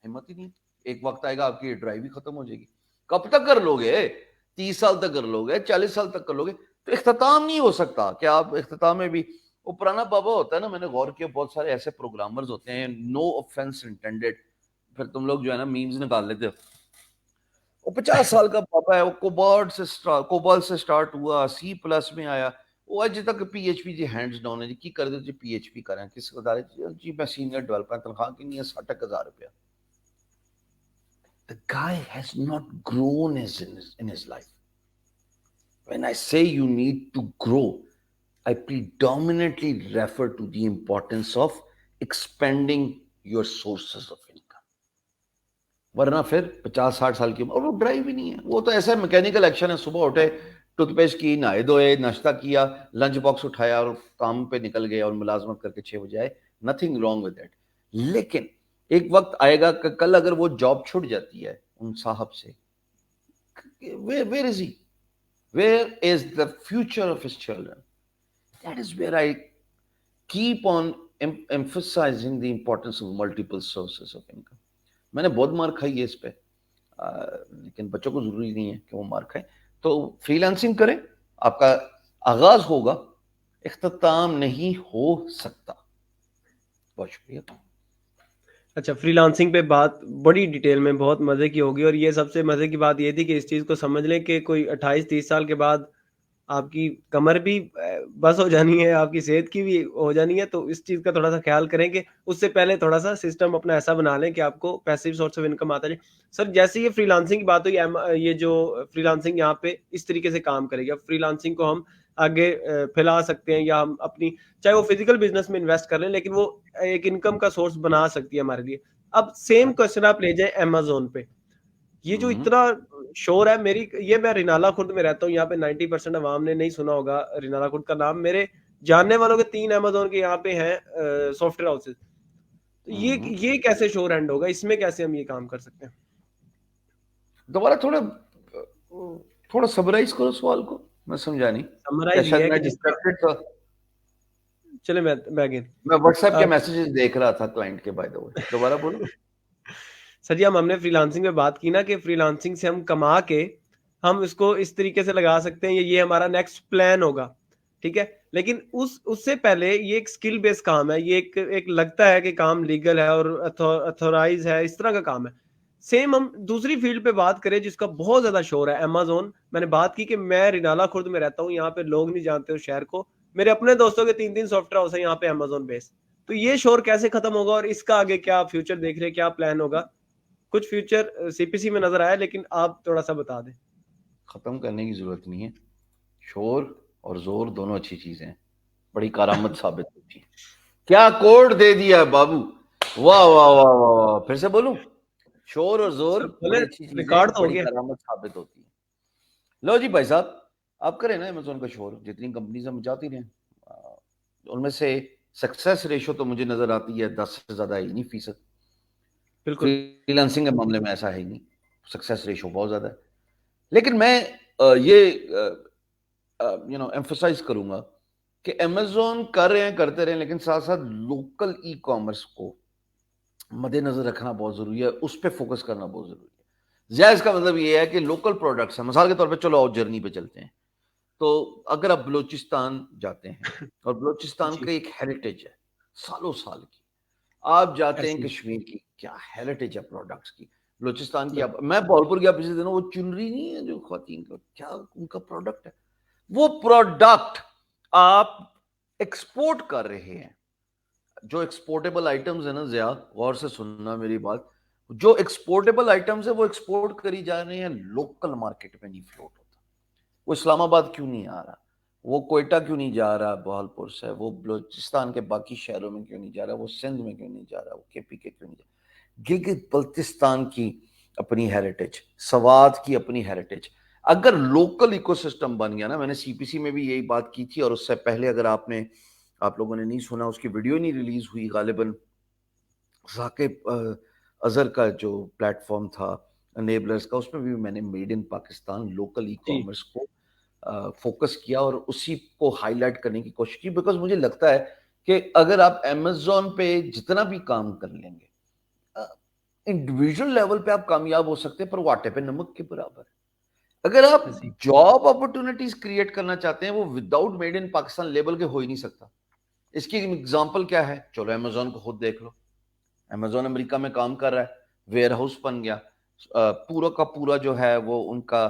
ہمت ہی نہیں. ایک وقت آئے گا آپ کی ڈرائیو بھی ختم ہو جائے گی. کب تک کر لو گے؟ 30 سال تک کر لو گے, 40 سال تک کر لو گے, تو اختتام نہیں ہو سکتا. کہ آپ اختتام میں بھی وہ پرانا بابا ہوتا ہے نا, میں نے غور کیا بہت سارے ایسے پروگرامرز ہوتے ہیں, نو آفینس انٹینڈیڈ, پھر تم لوگ جو ہے نا میمز نکال لیتے ہو, وہ 50 سال کا بابا ہے, وہ کوبال سے سٹارٹ ہوا, C+ میں آیا, وہ اج تک پی ایچ پی جی ہینڈز ڈاؤن ہے جی کی کر دو جی پی ایچ پی کریں کس ادارے جی میں سینئر ڈیولپر تنخواہ کی نہیں ہے 60,000 روپیہ. The guy has not grown in his life. When I say you need to grow, I predominantly refer to the importance of expanding your sources of income. ورنہ پھر 50-60 سال کی عمر اور وہ ڈرائیو بھی نہیں ہے, وہ تو ایسا میکینیکل ایکشن ہے, صبح اٹھے ٹوتھ پیسٹ کی, نہائے دھوئے, ناشتہ کیا, لنچ باکس اٹھایا اور کام پہ نکل گئے اور ملازمت کر کے 6 بجے آئے. Nothing wrong with that. لیکن ایک وقت آئے گا کہ کل اگر وہ جاب چھوٹ جاتی ہے ان صاحب سے, where is he? Where is the future of his children? That is where I keep on emphasizing the importance of multiple sources of income. میں نے بہت مار کھائی ہے اس پہ, لیکن بچوں کو ضروری نہیں ہے کہ وہ مار کھائیں. تو فری لانسنگ کریں, آپ کا آغاز ہوگا, اختتام نہیں ہو سکتا. بہت شکریہ. اچھا, فری لانسنگ پہ بات بڑی ڈیٹیل میں بہت مزے کی ہوگی, اور یہ سب سے مزے کی بات یہ تھی کہ اس چیز کو سمجھ لیں کہ کوئی 28-30 سال کے بعد آپ کی کمر بھی بس ہو جانی ہے, آپ کی صحت کی بھی ہو جانی ہے, تو اس چیز کا تھوڑا سا خیال کریں کہ اس سے پہلے تھوڑا سا سسٹم اپنا ایسا بنا لیں کہ آپ کو پیسیو سورس آف انکم آتا جائے. سر جیسے یہ فری لانسنگ کی بات ہوئی, یہ جو فری لانسنگ یہاں پہ اس طریقے سے کام کرے گی, اب فری لانسنگ کو ہم آگے پھیلا سکتے ہیں یا ہم اپنی چاہے وہ فزیکل بزنس میں انویسٹ کر لیں, لیکن وہ ایک انکم کا سورس بنا سکتی ہے ہمارے لیے. اب سیم کوشچن آپ لے جائیں امیزون پہ, یہ جو اتنا شور ہے, یہ میں رینالا خرد میں رہتا ہوں, یہاں پہ 90% عوام نے نہیں سنا ہوگا رینالا خرد کا نام. میرے جاننے والوں کے 3 امیزون کے یہاں پہ ہیں سافٹ ویئر ہاؤسز. تو یہ کیسے شور اینڈ ہوگا, اس میں کیسے ہم یہ کام کر سکتے ہیں؟ دوبارہ تھوڑا سمرائز کرو سوال کو, میں سمجھا نہیں. سمرائز یہ ہے کہ جس طرح, چلے میں واٹس ایپ کے میسیجز دیکھ رہا تھا کلائنٹ کے, بائی دا وے دوبارہ بولو. سر جی ہم نے فری لانسنگ میں بات کی نا کہ فری لانسنگ سے ہم کما کے ہم اس کو اس طریقے سے لگا سکتے ہیں, یہ ہمارا نیکسٹ پلان ہوگا, ٹھیک ہے. لیکن اس سے پہلے یہ ایک اسکل بیس کام ہے, یہ ایک لگتا ہے کہ کام لیگل ہے اور اتھورائز ہے, اس طرح کا کام ہے. سیم ہم دوسری فیلڈ پہ بات کریں جس کا بہت زیادہ شور ہے, امیزون. میں نے بات کی کہ میں رینالا خرد میں رہتا ہوں, یہاں پہ لوگ نہیں جانتے اس شہر کو, میرے اپنے دوستوں کے 3 سافٹ ویئر ہاؤس ہیں یہاں پہ امیزون بیس. تو یہ شور کیسے ختم ہوگا, اور اس کا آگے کیا فیوچر دیکھ رہے, کیا پلان ہوگا؟ کچھ فیوچر سی پی سی میں نظر آیا, لیکن آپ تھوڑا سا بتا دیں. ختم کرنے کی ضرورت نہیں ہے, شور اور زور دونوں اچھی چیزیں ہیں, بڑی کارآمد ثابت ہوتی ہے. کیا کوڈ دے دیا بابو, واہ واہ واہ واہ. پھر سے بولوں, شور اور زور بڑی اچھی چیزیں ہیں, بڑی کارآمد ثابت ہوتی ہے. لو جی بھائی صاحب, آپ کریں نا امیزون کا شور, جتنی کمپنیز ہم جاتی رہیں, ان میں سے سکسیس ریشو تو مجھے نظر آتی ہے 10 سے زیادہ ہی نہیں %. بالکل فری لانسنگ کے معاملے میں ایسا ہے ہی نہیں, سکسیس ریشو بہت زیادہ ہے. لیکن میں یہ ایمفسائز کروں گا کہ امیزون کر رہے ہیں, کرتے رہے, لیکن ساتھ ساتھ لوکل ای کامرس کو مد نظر رکھنا بہت ضروری ہے, اس پہ فوکس کرنا بہت ضروری ہے. جائز کا مطلب یہ ہے کہ لوکل پروڈکٹس ہیں, مثال کے طور پہ چلو آؤٹ جرنی پہ چلتے ہیں, تو اگر آپ بلوچستان جاتے ہیں, اور بلوچستان کا ایک ہیریٹیج ہے سالوں سال کی, آپ جاتے ہیں کشمیر کی, کیا ہیریٹیج ہے پروڈکٹس کی. بلوچستان کی, میں بھولپور گیا پچھلے دنوں, وہ چنری نہیں ہے جو خواتین کا, کیا ان کا پروڈکٹ ہے, وہ پروڈکٹ آپ ایکسپورٹ کر رہے ہیں. جو ایکسپورٹیبل آئٹمز ہیں نا, ضیاء غور سے سننا میری بات, جو ایکسپورٹیبل آئٹمز ہیں وہ ایکسپورٹ کری جا رہے ہیں, لوکل مارکیٹ میں نہیں فلوٹ ہوتا. وہ اسلام آباد کیوں نہیں آ رہا, وہ کوئٹہ کیوں نہیں جا رہا بہالپور سے, وہ بلوچستان کے باقی شہروں میں کیوں نہیں جا رہا, وہ سندھ میں کیوں نہیں جا رہا, وہ کے پی کے کیوں نہیں جا رہا. گلگت بلتستان کی اپنی ہیریٹیج, سوات کی اپنی ہیریٹیج. اگر لوکل ایکو سسٹم بن گیا نا, میں نے سی پی سی میں بھی یہی بات کی تھی, اور اس سے پہلے اگر آپ لوگوں نے نہیں سنا, اس کی ویڈیو نہیں ریلیز ہوئی غالباً, ثاقب اظہر کا جو پلیٹ فارم تھا انیبلرز کا, اس میں بھی میں نے made in Pakistan local e commerce کو فوکس کیا اور اسی کو ہائی لائٹ کرنے کی کوشش کی. بیکاز مجھے لگتا ہے کہ اگر آپ امیزون پہ جتنا بھی کام کر لیں گے, انڈیویجول لیول پہ آپ کامیاب ہو سکتے ہیں, پر واٹے پہ نمک کے برابر ہے. اگر آپ جاب اپرچونٹیز کریٹ کرنا چاہتے ہیں, وہ without made in Pakistan label کے ہو ہی نہیں سکتا. اس کی ایگزامپل کیا ہے, چلو امیزون کو خود دیکھ لو. امیزون امریکہ میں کام کر رہا ہے, ویئر ہاؤس بن گیا, پورا کا پورا جو ہے وہ ان کا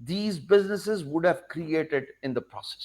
these businesses would have created in the process।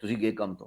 ਤੁਸੀਂ ਗਏ ਕੰਮ ਤੋਂ,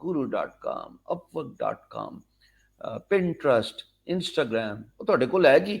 guru.com, upwork.com, pinterest, instagram, ਉਹ ਤੁਹਾਡੇ ਕੋਲ ਹੈ ਜੀ।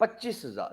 25,000,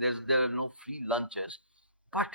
There are no free lunches, but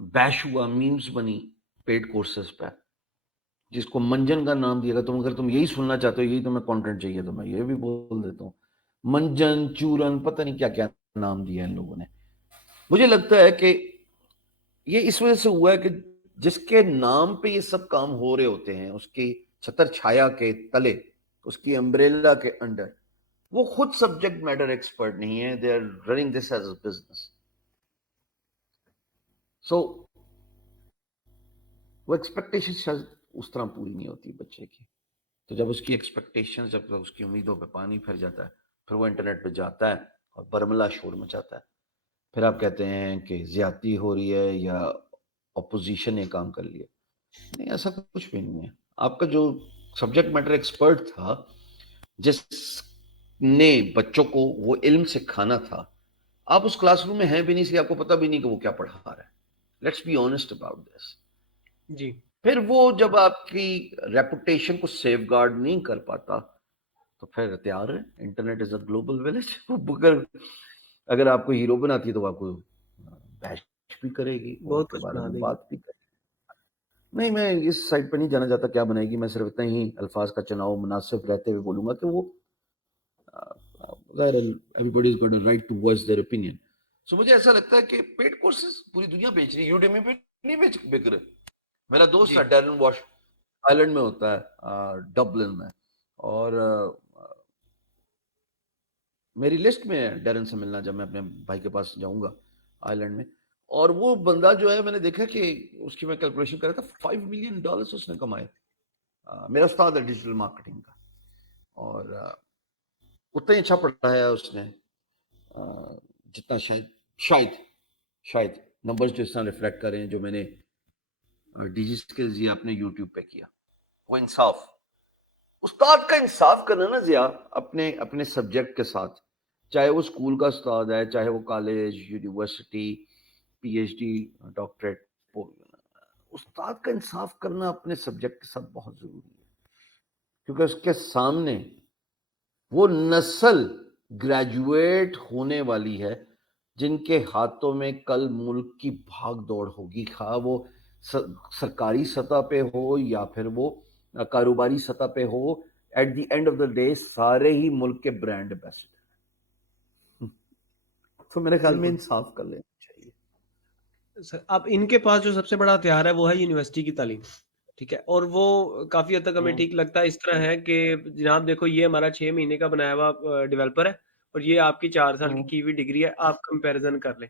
بیش ہوا, میمز بنی پیڈ کورسز پہ, جس کو منجن کا نام دیا گیا. اگر تم یہی سننا چاہتے ہو, یہی تمہیں کنٹینٹ چاہیے, تو میں یہ بھی بول دیتا ہوں, منجن, چورن, پتہ نہیں کیا کیا نام دیا ان لوگوں نے. مجھے لگتا ہے کہ یہ اس وجہ سے ہوا ہے کہ جس کے نام پہ یہ سب کام ہو رہے ہوتے ہیں, اس کی چھتر چھایا کے تلے, اس کی امبریلا کے انڈر, وہ خود سبجیکٹ میٹر ایکسپرٹ نہیں ہے. They are running this as a business. So وہ ایکسپیکٹیشن شاید اس طرح پوری نہیں ہوتی بچے کی. تو جب اس کی ایکسپیکٹیشن, جب اس کی امیدوں پہ پانی پھر جاتا ہے, پھر وہ انٹرنیٹ پہ جاتا ہے اور برملا شور مچاتا ہے. پھر آپ کہتے ہیں کہ زیادتی ہو رہی ہے یا اپوزیشن نے کام کر لیا. نہیں, ایسا کچھ بھی نہیں ہے. آپ کا جو سبجیکٹ میٹر ایکسپرٹ تھا, جس نے بچوں کو وہ علم سکھانا تھا, آپ اس کلاس روم میں ہیں بھی نہیں, اس لیے آپ کو پتہ بھی نہیں کہ وہ کیا پڑھا رہا ہے. Let's be honest about this. جی. پھر وہ جب آپ کی ریپوٹیشن کو سیف گارڈ نہیں کر پاتا, تو پھر تیار ہے, internet is a global village. اگر آپ کو ہیرو بناتی ہے تو آپ کو بیش بھی کرے گی, وہ بہت آپ کے کچھ بارے بنا میں دے گی. بات بھی کرے گی. نہیں, میں اس سائٹ پہ نہیں جانا چاہتا کیا بنائے گی. میں صرف اتنا ہی الفاظ کا چناؤ مناسب رہتے ہوئے بولوں گا کہ وہ everybody is got a right to voice their opinion. So مجھے ایسا لگتا ہے کہ پیڈ کورسز پوری دنیا بیچ رہی ہے, یوڈیمی پہ نہیں بک رہے. میرا دوست جی. ہے ڈیرن واش آئلینڈ میں ہوتا ہے, ڈبلن میں, اور میری لسٹ میں ہے ڈیرن سے ملنا جب میں اپنے بھائی کے پاس جاؤں گا آئرلینڈ میں. اور وہ بندہ جو ہے, میں نے دیکھا کہ اس کی میں کیلکولیشن کر رہا تھا, $5 ملین اس نے کمائے. میرا استاد ہے ڈیجیٹل مارکیٹنگ کا, اور اتنا ہی اچھا پڑھا ہے اس نے جتنا شاید نمبرز جو اس طرح ریفلیکٹ کر رہے ہیں جو میں نے ڈیجی سکلز یہ اپنے یوٹیوب پہ کیا. وہ انصاف, استاد کا انصاف کرنا نا ضیاء, اپنے سبجیکٹ کے ساتھ, چاہے وہ اسکول کا استاد ہے, چاہے وہ college, university, P H D, doctorate, استاد کا انصاف کرنا اپنے سبجیکٹ کے ساتھ بہت ضروری ہے. کیونکہ اس کے سامنے وہ نسل گریجویٹ ہونے والی ہے جن کے ہاتھوں میں کل ملک کی بھاگ دوڑ ہوگی, خواہ وہ سرکاری سطح پہ ہو یا پھر وہ کاروباری سطح پہ ہو. At the end of the day سارے ہی ملک کے برانڈ ایمبیسڈر. تو میرے خیال میں انصاف کر لینا چاہیے. اب ان کے پاس جو سب سے بڑا ہتھیار ہے وہ ہے یونیورسٹی کی تعلیم, ٹھیک ہے, اور وہ کافی حد تک ہمیں ٹھیک لگتا ہے. اس طرح ہے کہ جناب دیکھو, یہ ہمارا 6 مہینے کا بنایا ہوا ڈیولپر ہے, اور یہ آپ کی 4 سال کی ہوئی ڈگری ہے. آپ کمپیریزن کر لیں.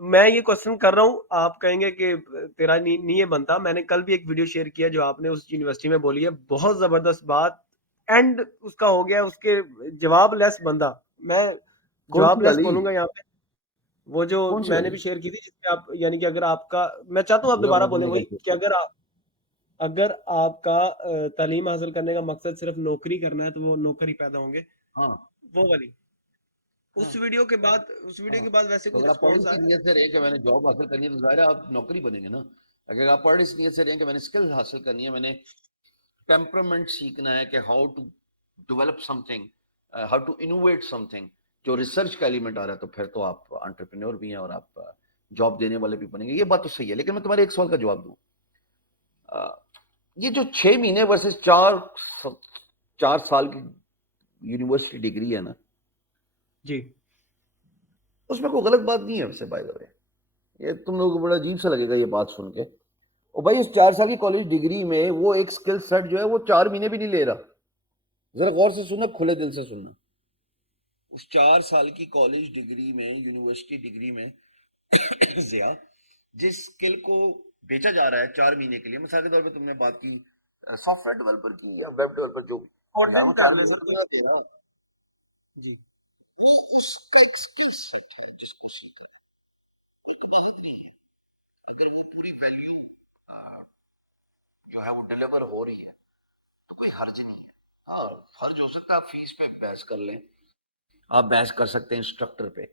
میں یہ کوسچن کر رہا ہوں, آپ کہیں گے کہ تیرا نہیں یہ بنتا. میں نے کل بھی ایک ویڈیو شیئر کیا جو آپ نے اس یونیورسٹی میں بولی ہے, بہت زبردست بات, اینڈ اس کا ہو گیا, اس کے جواب لیس بندہ. میں جواب لیس بولوں گا یہاں پہ, وہ جو میں نے بھی شیئر کی تھی, جس میں آپ یعنی کہ اگر آپ کا, میں چاہتا ہوں آپ دوبارہ بولیں وہی, کہ اگر آپ کا تعلیم حاصل کرنے کا مقصد صرف نوکری کرنا ہے تو وہ نوکری پیدا ہوں گے, وہ والی. اس ویڈیو کے بعد ویسے کوئی رسپانس کی نیت سے رہے کہ میں نے جاب حاصل کرنی ہے, تو ظاہر ہے آپ نوکری بنیں گے نا. اگر آپ پڑھ اس نیت سے رہے کہ میں نے اسکل حاصل کرنی ہے, میں نے ٹیمپرمنٹ سیکھنا ہے کہ how to develop something, how to innovate something, جو ریسرچ کا ایلیمنٹ آ رہا ہے, تو پھر تو آپ انٹرپرینور بھی ہیں اور آپ جاب دینے والے بھی بنیں گے. یہ بات تو صحیح ہے, لیکن میں تمہارے ایک سوال کا جواب دوں. یہ جو 6 مہینے ورسز 4 سال کی یونیورسٹی ڈگری ہے نا, جی, اس میں کوئی غلط بات نہیں ہے. ویسے بائی دا وے, یہ تم لوگوں کو بڑا عجیب سا لگے گا یہ بات سن کے. اور بھائی اس 4 سال کی کالج ڈگری میں وہ ایک سکل سیٹ جو ہے وہ 4 مہینے بھی نہیں لے رہا. ذرا غور سے سننا, کھلے دل سے سننا. اس 4 سال کی کالج ڈگری میں, یونیورسٹی ڈگری میں ضیاء, جس سکل کو بیچا جا رہا ہے 4 مہینے کے لیے, مثال کے طور پہ تم نے بات کی سافٹ ویئر ڈیولپر کی یا ویب ڈیولپر, جو دے رہا ہوں, جی, وہ اس کا ایک سکل سیٹ ہے جس کو سیکھنا ہے. کوئی بات نہیں ہے, اگر وہ پوری ویلیو جو ہے وہ ڈیلیور ہو رہی ہے تو کوئی حرج نہیں ہے. ہاں, حرج ہو سکتا ہے, آپ فیس پہ بحث کر لیں, آپ بحث کر سکتے ہیں انسٹرکٹر پہ.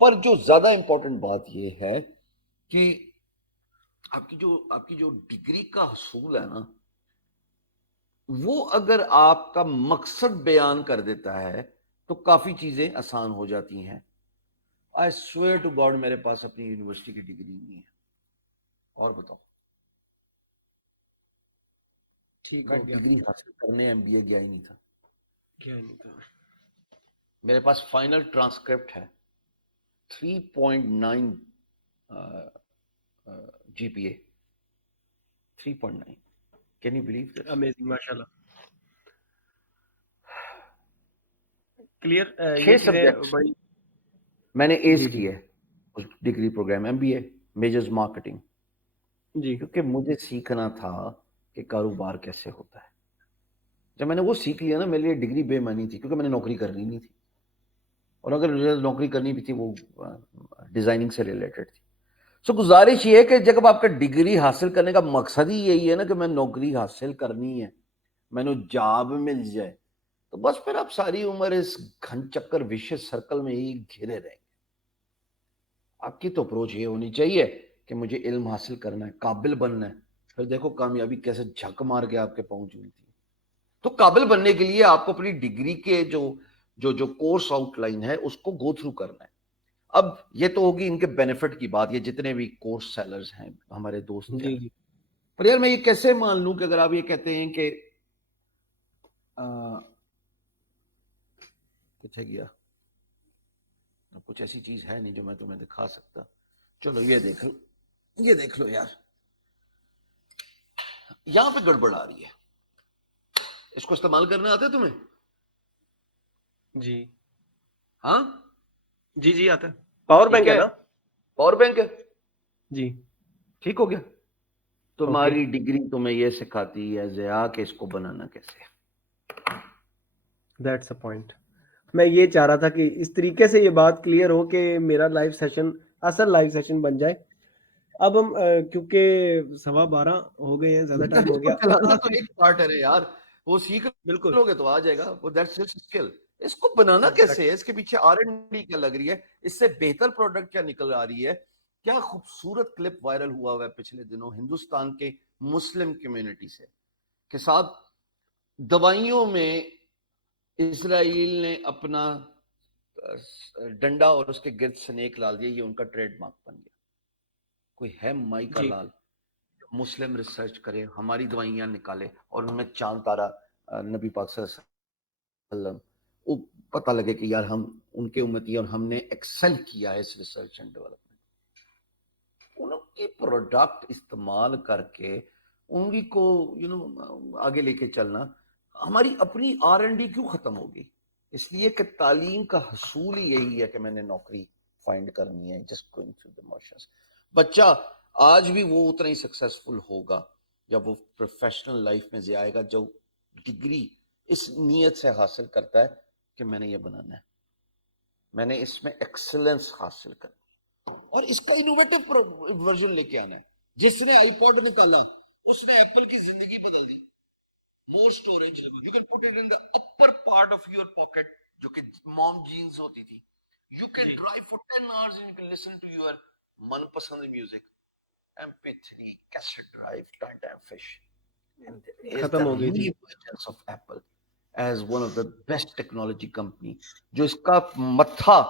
پر جو زیادہ امپورٹنٹ بات یہ ہے کہ آپ کی جو ڈگری کا حصول ہے نا, وہ اگر آپ کا مقصد بیان کر دیتا ہے تو کافی چیزیں آسان ہو جاتی ہیں. I swear to God میرے پاس اپنی یونیورسٹی کی ڈگری نہیں ہے, اور بتاؤ. ٹھیک میں ہو گیا. ڈگری حاصل کرنے MBA گیا ہی نہیں تھا. کیا نہیں تھا. میرے پاس فائنل ٹرانسکرپٹ ہے 3.9 GPA 3.9. Can you believe this? Amazing ماشاء اللہ. کلیئر. یہ 6 چیزیں سبجیکٹس بڑی. میں نے ایس جی جی کی ہے اس degree program MBA majors marketing, جی. کیونکہ مجھے سیکھنا تھا کہ کاروبار کیسے ہوتا ہے. جب میں نے وہ سیکھ لیا نا, میرے لیے ڈگری بے معنی تھی, کیونکہ میں نے نوکری کرنی نہیں تھی, اور اگر نوکری کرنی بھی تھی وہ ڈیزائننگ سے ریلیٹڈ تھی. سو گزارش یہ ہے کہ جب آپ کا ڈگری حاصل کرنے کا مقصد ہی یہی ہے نا کہ میں نوکری حاصل کرنی ہے, میں نے جاب مل جائے, تو بس پھر آپ ساری عمر اس گھن چکر وشیس سرکل میں ہی گھرے رہیں گے. آپ کی تو اپروچ یہ ہونی چاہیے کہ مجھے علم حاصل کرنا ہے, قابل بننا ہے, پھر دیکھو کامیابی کیسے جھک مار کے آپ کے پاؤں چھولتی ہے. تو قابل بننے کے لیے آپ کو اپنی ڈگری کے جو کورس آؤٹ لائن ہے اس کو گو تھرو کرنا ہے. اب یہ تو ہوگی ان کے بینیفٹ کی بات, یہ جتنے بھی کورس سیلرز ہیں ہمارے دوست ہیں, جی جی. پر یار میں یہ کیسے مان لوں کہ اگر آپ یہ کہتے ہیں کہ کتنے گیا, کچھ ایسی چیز ہے نہیں جو میں تمہیں دکھا سکتا. چلو یہ دیکھ لو یار, یہاں پہ گڑبڑ آ رہی ہے. اس کو استعمال کرنا آتا ہے تمہیں؟ جی ہاں جی جی آتا ہے. پاور ٹھیک بینک ہے ہے, نا. پاور بینک ہے, جی ٹھیک ہو گیا. اوکے. تمہاری ڈگری تمہیں یہ سکھاتی ہے ضیاء کہ اس کو بنانا کیسے ہے. That's a point. میں یہ چاہ رہا تھا کہ اس طریقے سے یہ بات کلیئر ہو کہ میرا لائیو سیشن اصل لائیو سیشن بن جائے. اب ہم کیونکہ 12:15 ہو گئے ہیں, زیادہ ٹائم ہو اس کو گیا. چلانا تو آخری ایک پارٹ ہے یار, وہ سیکھ بالکل لو گے تو آ جائے گا, وہ دیٹس جسٹ اسکل. اس کو بنانا کیسے ہے, اس کے پیچھے R&D کیا لگ رہی ہے, اس سے بہتر پروڈکٹ کیا نکل آ رہی ہے. کیا خوبصورت کلپ وائرل ہوا ہے پچھلے دنوں ہندوستان کے مسلم کمیونٹی سے, کے ساتھ دوائیوں میں اسرائیل نے اپنا ڈنڈا اور اس کے گرد سنیک ڈال دیا, یہ ان کا ٹریڈ مارک بن گیا. کوئی ہے مائی کا جی. لال مسلم ریسرچ کرے, ہماری دوائیاں نکالے, اور ان میں چاند تارا نبی پاک صلی اللہ علیہ وسلم وہ پتہ لگے کہ یار ہم ان کے امتی اور ہم نے ایکسل کیا ہے اس ریسرچ اینڈ ڈیولپمنٹ. ان کی پروڈکٹ استعمال کر کے ان کو آگے لے کے چلنا. ہماری اپنی R&D کیوں ختم ہوگی؟ اس لیے کہ تعلیم کا حصول ہی یہی ہے کہ میں نے نوکری فائنڈ کرنی ہے, just going through the motions. بچہ آج بھی وہ اتنا ہی سکسیسفل ہوگا جب وہ پروفیشنل لائف میں آئے گا, جو ڈگری اس نیت سے حاصل کرتا ہے کہ میں نے یہ بنانا ہے, میں نے اس میں ایکسلنس حاصل کرنا, اور اس کا انوویٹو ورژن لے کے آنا ہے. جس نے آئی پوڈ نکالا اس نے ایپل کی زندگی بدل دی. More storage, you can put it in the upper part of your pocket, جو کہ موم جینز ہوتی تھی. You can drive for 10 hours and you can listen to your من پسند music, MP3, cassette drive, time fish. And there is the ختم ہو گئی. جی re-emergence of Apple as one of the best technology company, جو اس کا متھا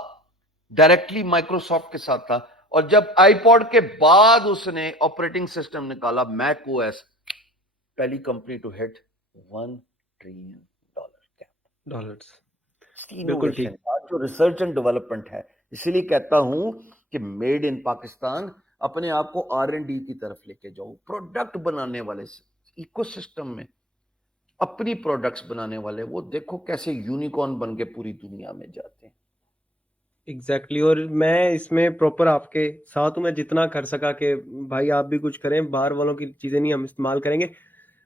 directly Microsoft کے ساتھ تھا. اور جب آئی پوڈ کے بعد اس نے آپریٹنگ سسٹم نکالا میک او ایس, پہلی company to hit $1 trillion dollars. بالکل ٹھیک. انوویشن جو ریسرچ اینڈ ڈیولپمنٹ ہے. اسی لیے کہتا ہوں کہ میڈ ان پاکستان, اپنے آپ کو R&D کی طرف لے کے جاؤ. پروڈکٹ بنانے والے ایکو سسٹم میں اپنی پروڈکٹس بنانے والے, وہ دیکھو کیسے یونیکارن بن کے پوری دنیا میں جاتے ہیں. ایگزیکٹلی. اور میں اس میں پراپر آپ کے ساتھ ہوں, میں جتنا کر سکا کہ بھائی آپ بھی کچھ کریں, باہر والوں کی چیزیں نہیں ہم استعمال کریں گے.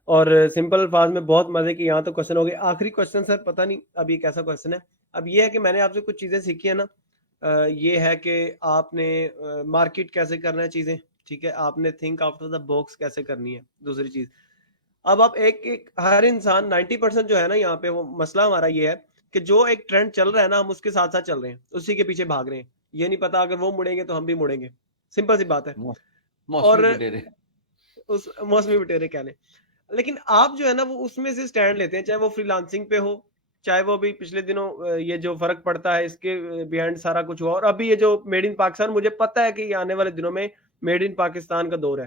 اور سمپل الفاظ میں بہت مزے کی یہاں تو کوشچن ہو گئے. آخری کوشچن سر, پتہ نہیں اب یہ کیسا کوشچن ہے. اب یہ ہے کہ میں نے آپ سے کچھ چیزیں سیکھی ہیں نا, یہ ہے کہ آپ نے مارکیٹ کیسے کرنا ہے چیزیں, ٹھیک ہے, آپ نے think out of the box کیسے کرنی ہے. دوسری چیز, اب آپ ایک ہر انسان 90% جو ہے نا یہاں پہ, وہ مسئلہ ہمارا یہ ہے کہ جو ایک ٹرینڈ چل رہا ہے نا, ہم اس کے ساتھ ساتھ چل رہے ہیں, اسی کے پیچھے بھاگ رہے ہیں. یہ نہیں پتا اگر وہ مڑیں گے تو ہم بھی مڑیں گے. سمپل سی بات ہے. اور موسمی بٹیرے اس موسمی بٹیرے کہنے, لیکن آپ جو ہے نا وہ اس میں سے سٹینڈ لیتے ہیں, چاہے وہ فری لانسنگ پہ ہو, چاہے وہ بھی پچھلے دنوں یہ جو فرق پڑتا ہے اس کے بیہائنڈ سارا کچھ ہوا, اور ابھی یہ جو میڈ ان پاکستان, مجھے پتا ہے کہ یہ آنے والے دنوں میں میڈ ان پاکستان کا دور ہے.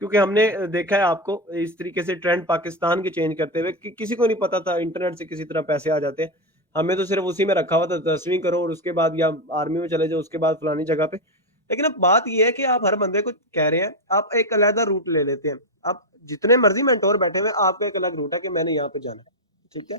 کیونکہ ہم نے دیکھا ہے آپ کو اس طریقے سے ٹرینڈ پاکستان کے چینج کرتے ہوئے کہ کسی کو نہیں پتا تھا انٹرنیٹ سے کسی طرح پیسے آ جاتے ہیں. ہمیں تو صرف اسی میں رکھا ہوا تھا 10ویں کرو اور اس کے بعد یا آرمی میں چلے جاؤ اس کے بعد فلانی جگہ پہ. لیکن اب بات یہ ہے کہ آپ ہر بندے کو کہہ رہے ہیں آپ ایک علیحدہ روٹ لے لیتے ہیں. آپ جتنے مرضی مینٹور بیٹھے ہوئے آپ کا ایک الگ روٹ ہے کہ میں نے یہاں پہ جانا ہے. ٹھیک ہے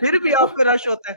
پھر بھی آپ پہ رش ہوتا ہے.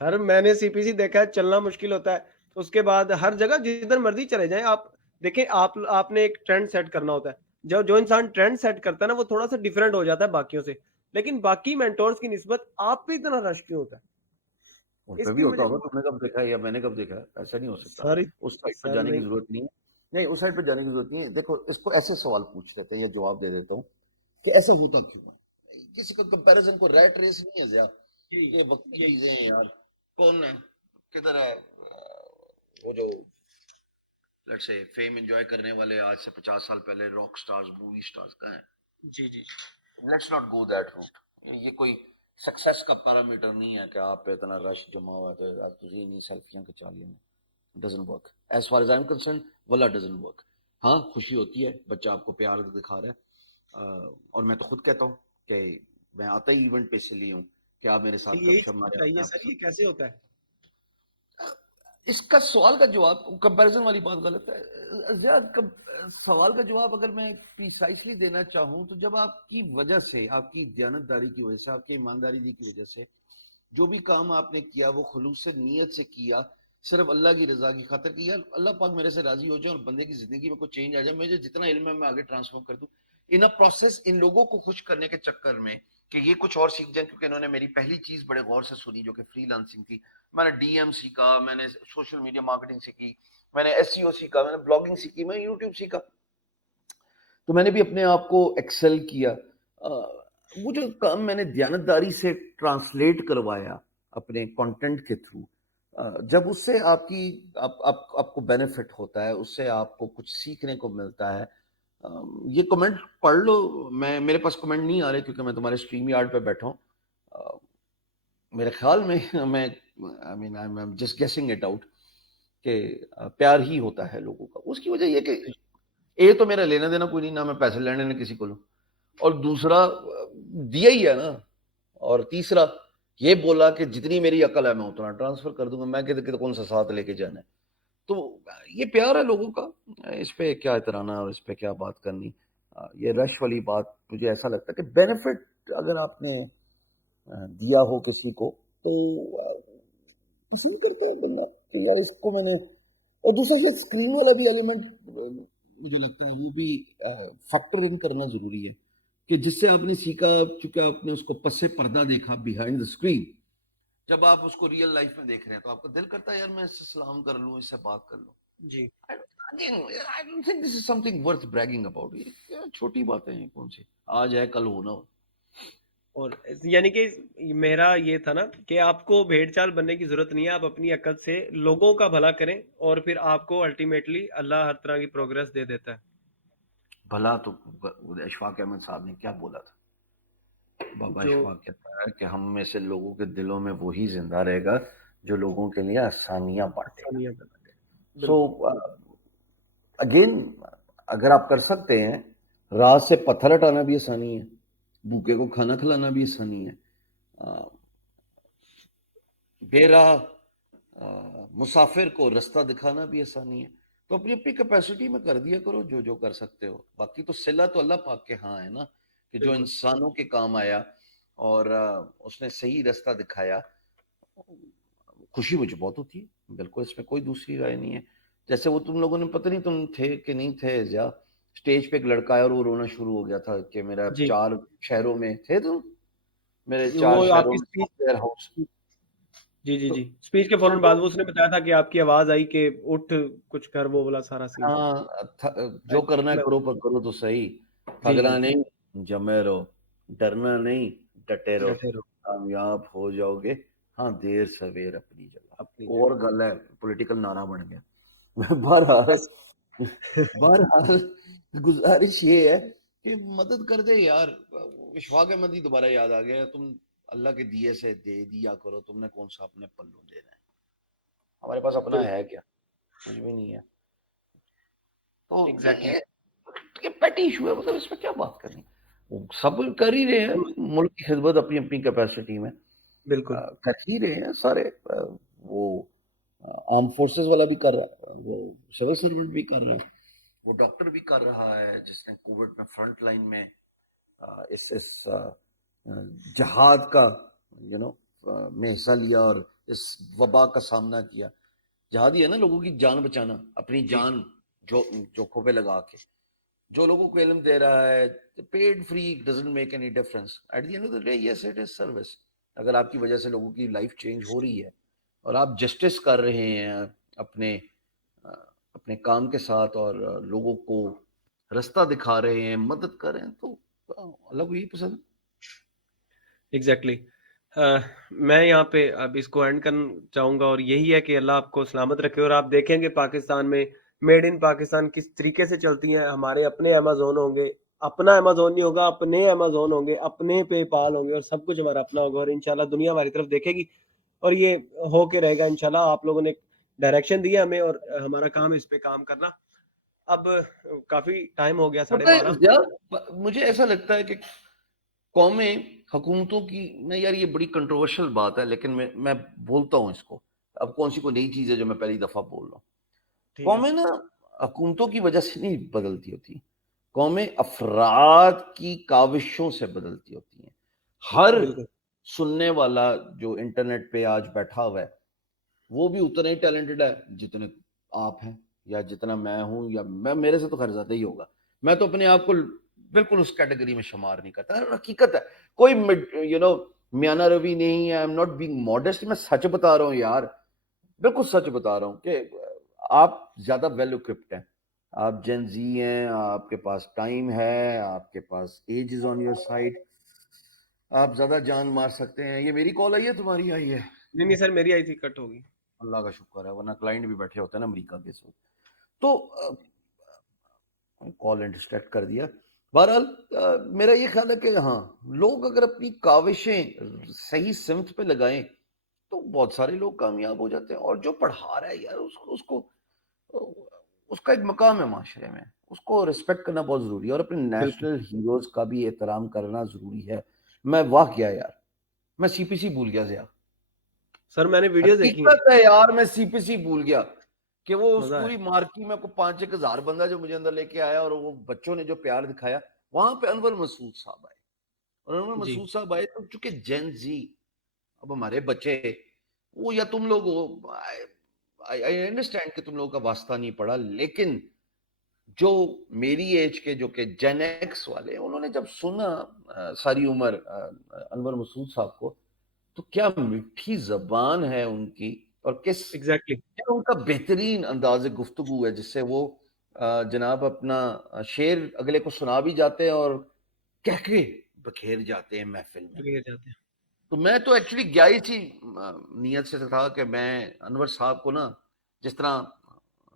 سر میں نے سی پی سی دیکھا ہے چلنا مشکل ہوتا ہے. اس کے بعد ہر جگہ جدھر مرضی چلے جائیں آپ دیکھیں آپ نے ایک ٹرینڈ سیٹ کرنا ہوتا ہے. جو انسان ٹرینڈ سیٹ کرتا ہے نا وہ تھوڑا سا ڈیفرنٹ ہو جاتا ہے باقیوں سے. لیکن باقی مینٹورز کی نسبت آپ پہ اتنا رش کیوں ہوتا ہے ان اس پہ بھی کی ہوتا مجھے ہوگا تم نے کب دیکھا ہے یا میں نے کب دیکھا ہے ایسا نہیں ہو سکتا سر اس سائڈ پہ سر جانے کی نہیں ضرورت نہیں ہے نہیں اس سائڈ پہ جانے کی ضرورت نہیں ہے دیکھو اس کو ایسے سوال پوچھ لیتے ہیں یا جواب دے دیتا ہوں کہ ایسا ہوتا کیوں ہے کسی کا کمپیریزن کو ریٹ ریس نہیں ہے زیادہ یہ وقتی چیزیں ہیں یار کون ہے کدھر ہے وہ جو لیٹس سے فیم انجوائے کرنے والے آج سے 50 سال پہلے راک سٹارز مووی سٹارز کا ہیں جی جی let's not go that route یہ کوئی سکسیس کا پیرامیٹر نہیں ہے کہ آپ پہ اتنا رش جمع ہوا ہے تو تجھے نہیں سیلفیاں کھچا لیں doesn't work as far as I'm concerned واللہ doesn't work ہاں خوشی ہوتی ہے بچہ آپ کو پیار دکھا رہا ہے اور میں تو خود کہتا ہوں کہ میں آتا ہی ایونٹ پہ اس لیے ہوں کہ آپ میرے ساتھ یہی گپ شپ مارے چاہیے آپ سر یہ کیسے ہوتا ہے اس کا سوال کا جواب کمپیریزن والی بات غلط ہے زیاد سوال کا جواب اگر میں پریسائسلی دینا چاہوں تو جب آپ کی وجہ سے آپ کی دیانتداری کی وجہ سے آپ کی ایمانداری کی وجہ سے جو بھی کام آپ نے کیا وہ خلوص نیت سے کیا صرف اللہ کی رضا کی خاطر کی اللہ پاک میرے سے راضی ہو جائے اور بندے کی زندگی میں کوئی چینج آ جائے مجھے جتنا علم ہے میں آگے ٹرانسفارم کر دوں ان پروسیس ان لوگوں کو خوش کرنے کے چکر میں کہ یہ کچھ اور سیکھ جائیں کیونکہ انہوں نے میری پہلی چیز بڑے غور سے سنی جو کہ فری لانسنگ تھی میں نے ڈی ایم سیکھا میں نے سوشل میڈیا مارکیٹنگ سیکھی میں نے ایس سی او سیکھا میں نے بلاگنگ سیکھی میں یوٹیوب سیکھا تو میں نے بھی اپنے آپ کو ایکسل کیا وہ جو کام میں نے دیانتداری سے ٹرانسلیٹ کروایا اپنے کنٹینٹ کے تھرو جب اس سے آپ کی آپ کو بینیفٹ ہوتا ہے اس سے آپ کو کچھ سیکھنے کو ملتا ہے یہ کمنٹ پڑھ لو میں میرے پاس کمنٹ نہیں آ رہے کیونکہ میں تمہارے اسٹریم یارڈ پہ بیٹھا ہوں میرے خیال میں میں جسٹ گیسنگ اٹ آؤٹ کہ پیار ہی ہوتا ہے لوگوں کا اس کی وجہ یہ کہ اے تو میرا لینا دینا کوئی نہیں نہ میں پیسے لینے نہ کسی کو لوں اور دوسرا دیا ہی ہے نا اور تیسرا یہ بولا کہ جتنی میری عقل ہے میں اتنا ٹرانسفر کر دوں گا میں کدھر کون سا ساتھ لے کے جانا ہے تو یہ پیار ہے لوگوں کا اس پہ کیا اترانا اور اس پہ کیا بات کرنی یہ رش والی بات مجھے ایسا لگتا ہے کہ بینیفٹ اگر آپ نے دیا ہو کسی کو تو کسی کرتا ہے بندہ کہ یار اس کو میں نے اور دوسرا یہ اسکرین والا بھی ایلیمنٹ مجھے لگتا ہے وہ بھی فیکٹر ان کرنا ضروری ہے کہ جس سے آپ نے سیکھا چونکہ آپ نے اس کو پس پردہ دیکھا بیہائنڈ دا اسکرین جب آپ اس کو ریئل لائف میں دیکھ رہے ہیں تو آپ کا دل کرتا ہے یار میں اس سے سلام کر لوں اس سے بات کر لوں جی I don't think this is something worth bragging about. یہ چھوٹی باتیں ہیں کون سی آج ہے کل ہونا ہو اور یعنی کہ میرا یہ تھا نا کہ آپ کو بھیڑ چال بننے کی ضرورت نہیں ہے آپ اپنی عقل سے لوگوں کا بھلا کریں اور پھر آپ کو الٹیمیٹلی اللہ ہر طرح کی پروگرس دے دیتا ہے بھلا تو اشفاق احمد صاحب نے کیا بولا تھا بابا جو اشفاق کہتا ہے کہ ہم میں سے لوگوں کے دلوں میں وہی زندہ رہے گا جو لوگوں کے لیے آسانیاں بانٹے گا آسانیاں سو بالکل اگین اگر آپ کر سکتے ہیں رات سے پتھر ہٹانا بھی آسانی ہے بھوکے کو کھانا کھلانا بھی آسانی ہے بے راہ مسافر کو رستہ دکھانا بھی آسانی ہے تو اپنی اپنی کیپیسٹی میں کر دیا کرو جو جو کر سکتے ہو باقی تو صلہ تو اللہ پاک کے ہاں ہے نا کہ جو بالکل انسانوں کے کام آیا اور اس نے صحیح رستہ دکھایا خوشی مجھے بہت ہوتی ہے بالکل اس میں کوئی دوسری رائے نہیں ہے جیسے وہ تم لوگوں نے پتہ نہیں تم تھے کہ نہیں تھے یا اسٹیج پہ ایک لڑکا آیا اور وہ رونا شروع ہو گیا تھا کہ میرا جی 4 شہروں میں تھے تم میرے 4 وہ آپ شہروں کی میں اسپیچ سافٹ ویئر ہاؤس جی جی تو جی اسپیچ کے فوراً بعد وہ اس نے بتایا تھا کہ آپ کی آواز آئی کہ اٹھ کچھ کر وہ بولا سارا سین جو کرنا ہے کرو پر کرو تو صحیح جی تھکنا جی نہیں جمے رہو ڈرنا نہیں ڈٹے رہو ڈٹے رہو کامیاب ہو جاؤ گے ہاں دیر سویر اپنی جگہ اپنی اور جگہ گل ہے پولیٹیکل نعرہ بن گیا بہرحال گزارش یہ ہے کہ مدد کر دے یار اشفاق احمد ہی دوبارہ یاد آ گیا تم اللہ کے دیے سے دے دیا کرو, تم نے کون سا اپنے پلوں دینا ہے, ہمارے پاس اپنا ہے کیا, کچھ بھی نہیں ہے. تو ایگزیکٹلی. یہ پیٹی ایشو ہے, مطلب اس میں کیا بات کرنی, سب کر ہی رہے ہیں ملک کی خدمت اپنی اپنی کیپیسٹی میں, بالکل. کر ہی رہے ہیں سارے. وہ آرم فورسز والا بھی کر رہا ہے, وہ سول سرونٹ بھی کر رہا ہے, وہ ڈاکٹر بھی کر رہا ہے جس نے کووڈ میں فرنٹ لائن میں اس جہاد کا میں حصہ لیا اور اس وبا کا سامنا کیا. جہاد ہی ہے نا, لوگوں کی جان بچانا, اپنی جی. جان جوکھوں پہ لگا کے. جو لوگوں کو علم دے رہا ہے, paid free doesn't make any difference at the end of the day. Yes it is service. اگر آپ کی وجہ سے لوگوں کی لائف چینج ہو رہی ہے اور آپ جسٹس کر رہے ہیں اپنے اپنے کام کے ساتھ, اور لوگوں کو رستہ دکھا رہے ہیں, مدد کر رہے ہیں, تو اللہ کو یہی پسند. ایگزیکٹلی. میں یہاں پہ اب اس کو اینڈ کرنا چاہوں گا, اور یہی ہے کہ اللہ آپ کو سلامت رکھے. اور آپ دیکھیں گے پاکستان میں میڈ ان پاکستان کس طریقے سے چلتی ہیں. ہمارے اپنے امیزون ہوں گے, اپنا امیزون نہیں ہوگا, اپنے امیزون ہوں گے, اپنے پے پال ہوں گے, اور سب کچھ ہمارا اپنا ہوگا, اور انشاءاللہ دنیا ہماری طرف دیکھے گی, اور یہ ہو کے رہے گا انشاءاللہ. آپ لوگوں نے ڈائریکشن دیا ہمیں, اور ہمارا کام اس پہ کام کرنا. اب کافی ٹائم ہو گیا, 12:30. یار مجھے ایسا لگتا ہے کہ قومیں حکومتوں کی, میں یار یہ بڑی کنٹروورشل بات ہے لیکن میں بولتا ہوں اس کو, اب کون سی کوئی نئی چیز ہے جو میں پہلی دفعہ بول رہا ہوں. ٹھیک ہے. قومیں نا حکومتوں کی وجہ سے نہیں بدلتی ہوتی, قومیں افراد کی کاوشوں سے بدلتی ہوتی ہیں. ہر بالکل. سننے والا جو انٹرنیٹ پہ آج بیٹھا ہوا ہے وہ بھی اتنا ہی ٹیلنٹڈ ہے جتنے آپ ہیں, یا جتنا میں ہوں, یا میں, میرے سے تو خیر زیادہ ہی ہوگا. میں تو اپنے آپ کو بالکل اس کیٹیگری میں شمار نہیں کرتا. حقیقت ہے, کوئی میانہ روی نہیں ہے. I am not being modest, میں سچ بتا رہا ہوں یار, بالکل سچ بتا رہا ہوں کہ آپ زیادہ ویل اکوپڈ ہیں, آپ جین زی ہیں, آپ کے پاس ٹائم ہے, آپ کے پاس age is on your side, آپ زیادہ جان مار سکتے ہیں. یہ میری کال آئی ہے, تمہاری آئی ہے؟ نہیں نہیں سر, میری آئی تھی, کٹ ہوگی. اللہ کا شکر ہے, ورنہ کلائنٹ بھی بیٹھے ہوتے ہیں نا امریکہ کے ساتھ. تو کال انڈسٹریکٹ کر دیا. بہرحال میرا یہ خیال ہے کہ ہاں, لوگ اگر اپنی کاوشیں صحیح سمت پہ لگائیں تو بہت سارے لوگ کامیاب ہو جاتے ہیں. اور جو پڑھا رہا ہے یار, اس کا ایک مقام ہے معاشرے میں, اس کو رسپیکٹ کرنا بہت ضروری ہے, اور اپنے بالکل. نیشنل ہیروز کا بھی احترام کرنا ضروری ہے. میں واہ کیا یار, میں سی پی سی بھول گیا ضیاء, سر میں نے ویڈیوز دیکھی ہیں, حقیقت ہے یار, میں سی پی سی بھول گیا کہ وہ اس مزہ ہے. پوری مارکی میں کو 5,000 بندہ جو مجھے اندر لے کے آیا, اور وہ بچوں نے جو پیار دکھایا, وہاں پہ انور مسعود صاحب آئے. اور انور جی. مسعود صاحب آئے تو چونکہ جین زی, اب ہمارے بچے وہ, یا تم لوگ ہو, آئی انڈرسٹینڈ کہ تم لوگوں کا واسطہ نہیں پڑا, لیکن جو میری ایج کے, جو کہ جین ایکس والے, انہوں نے جب سنا ساری عمر انور مسعود صاحب کو, تو کیا میٹھی زبان ہے ان کی, اور کس ایگزیکٹلی. ان کا بہترین انداز گفتگو ہے, جس سے وہ جناب اپنا شعر اگلے کو سنا بھی جاتے ہیں اور کہہ کے بکھیر جاتے ہیں محفل میں. جاتے ہیں. تو میں تو ایکچولی گیا ہی تھی نیت سے تھا کہ میں انور صاحب کو نا, جس طرح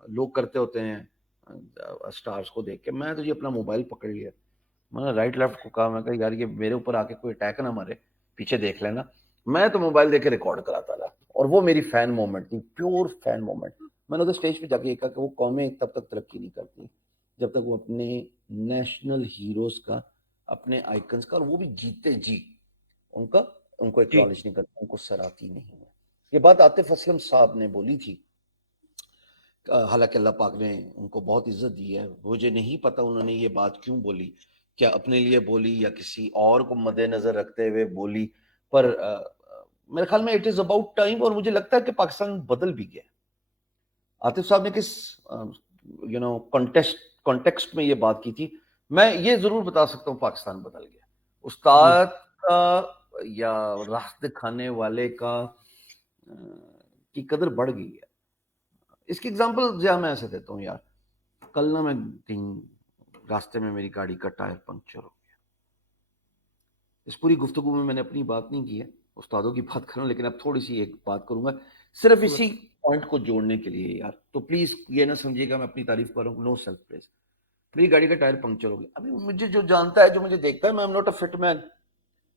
لوگ کرتے ہوتے ہیں سٹارز کو دیکھ کے, میں تو یہ اپنا موبائل پکڑ لیا, میں نے رائٹ لیفٹ کو کہا, میں کہا یار یہ میرے اوپر آ کے کوئی اٹیک نہ مارے, پیچھے دیکھ لینا. میں تو موبائل دے کے ریکارڈ کراتا رہا, اور وہ میری فین مومنٹ تھی, پیور فین مومنٹ. میں نے تو اسٹیج پہ جا کے یہ کہا کہ وہ قومیں تب تک ترقی نہیں کرتی جب تک وہ اپنے نیشنل ہیروز کا, اپنے آئیکنز کا, اور وہ بھی جیتے جی ان کو جی. ایکنالج نہیں کرتی, ان کو سراہتی نہیں ہے. یہ بات عاطف اسلم صاحب نے بولی تھی, حالانکہ اللہ پاک نے ان کو بہت عزت دی ہے. مجھے نہیں پتا انہوں نے یہ بات کیوں بولی, کیا اپنے لیے بولی یا کسی اور کو مد نظر رکھتے ہوئے بولی, پر میرے خیال میں اٹ از اباؤٹ ٹائم. اور مجھے لگتا ہے کہ پاکستان بدل بھی گیا. عاطف صاحب نے کس کانٹیکسٹ میں یہ بات کی تھی, میں یہ ضرور بتا سکتا ہوں, پاکستان بدل گیا. جی. استاد کا یا راہ دکھانے والے کا کی قدر بڑھ گئی ہے. اس کی اگزامپل زیادہ میں ایسے دیتا ہوں یار, کل نا میں راستے میں میری گاڑی کا ٹائر پنکچر ہو گیا. اس پوری گفتگو میں نے اپنی بات نہیں کی ہے, استادوں کی بات کروں, لیکن اب تھوڑی سی ایک بات کروں گا صرف اسی پوائنٹ کو جوڑنے کے لیے یار. تو پلیز یہ نہ سمجھیے گا میں اپنی تعریف کر رہا ہوں, نو سیلف پریز. میری گاڑی کا ٹائر پنکچر ہو گیا. ابھی مجھے جو جانتا ہے, جو مجھے دیکھتا ہے, میں am not a fit man,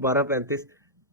12:35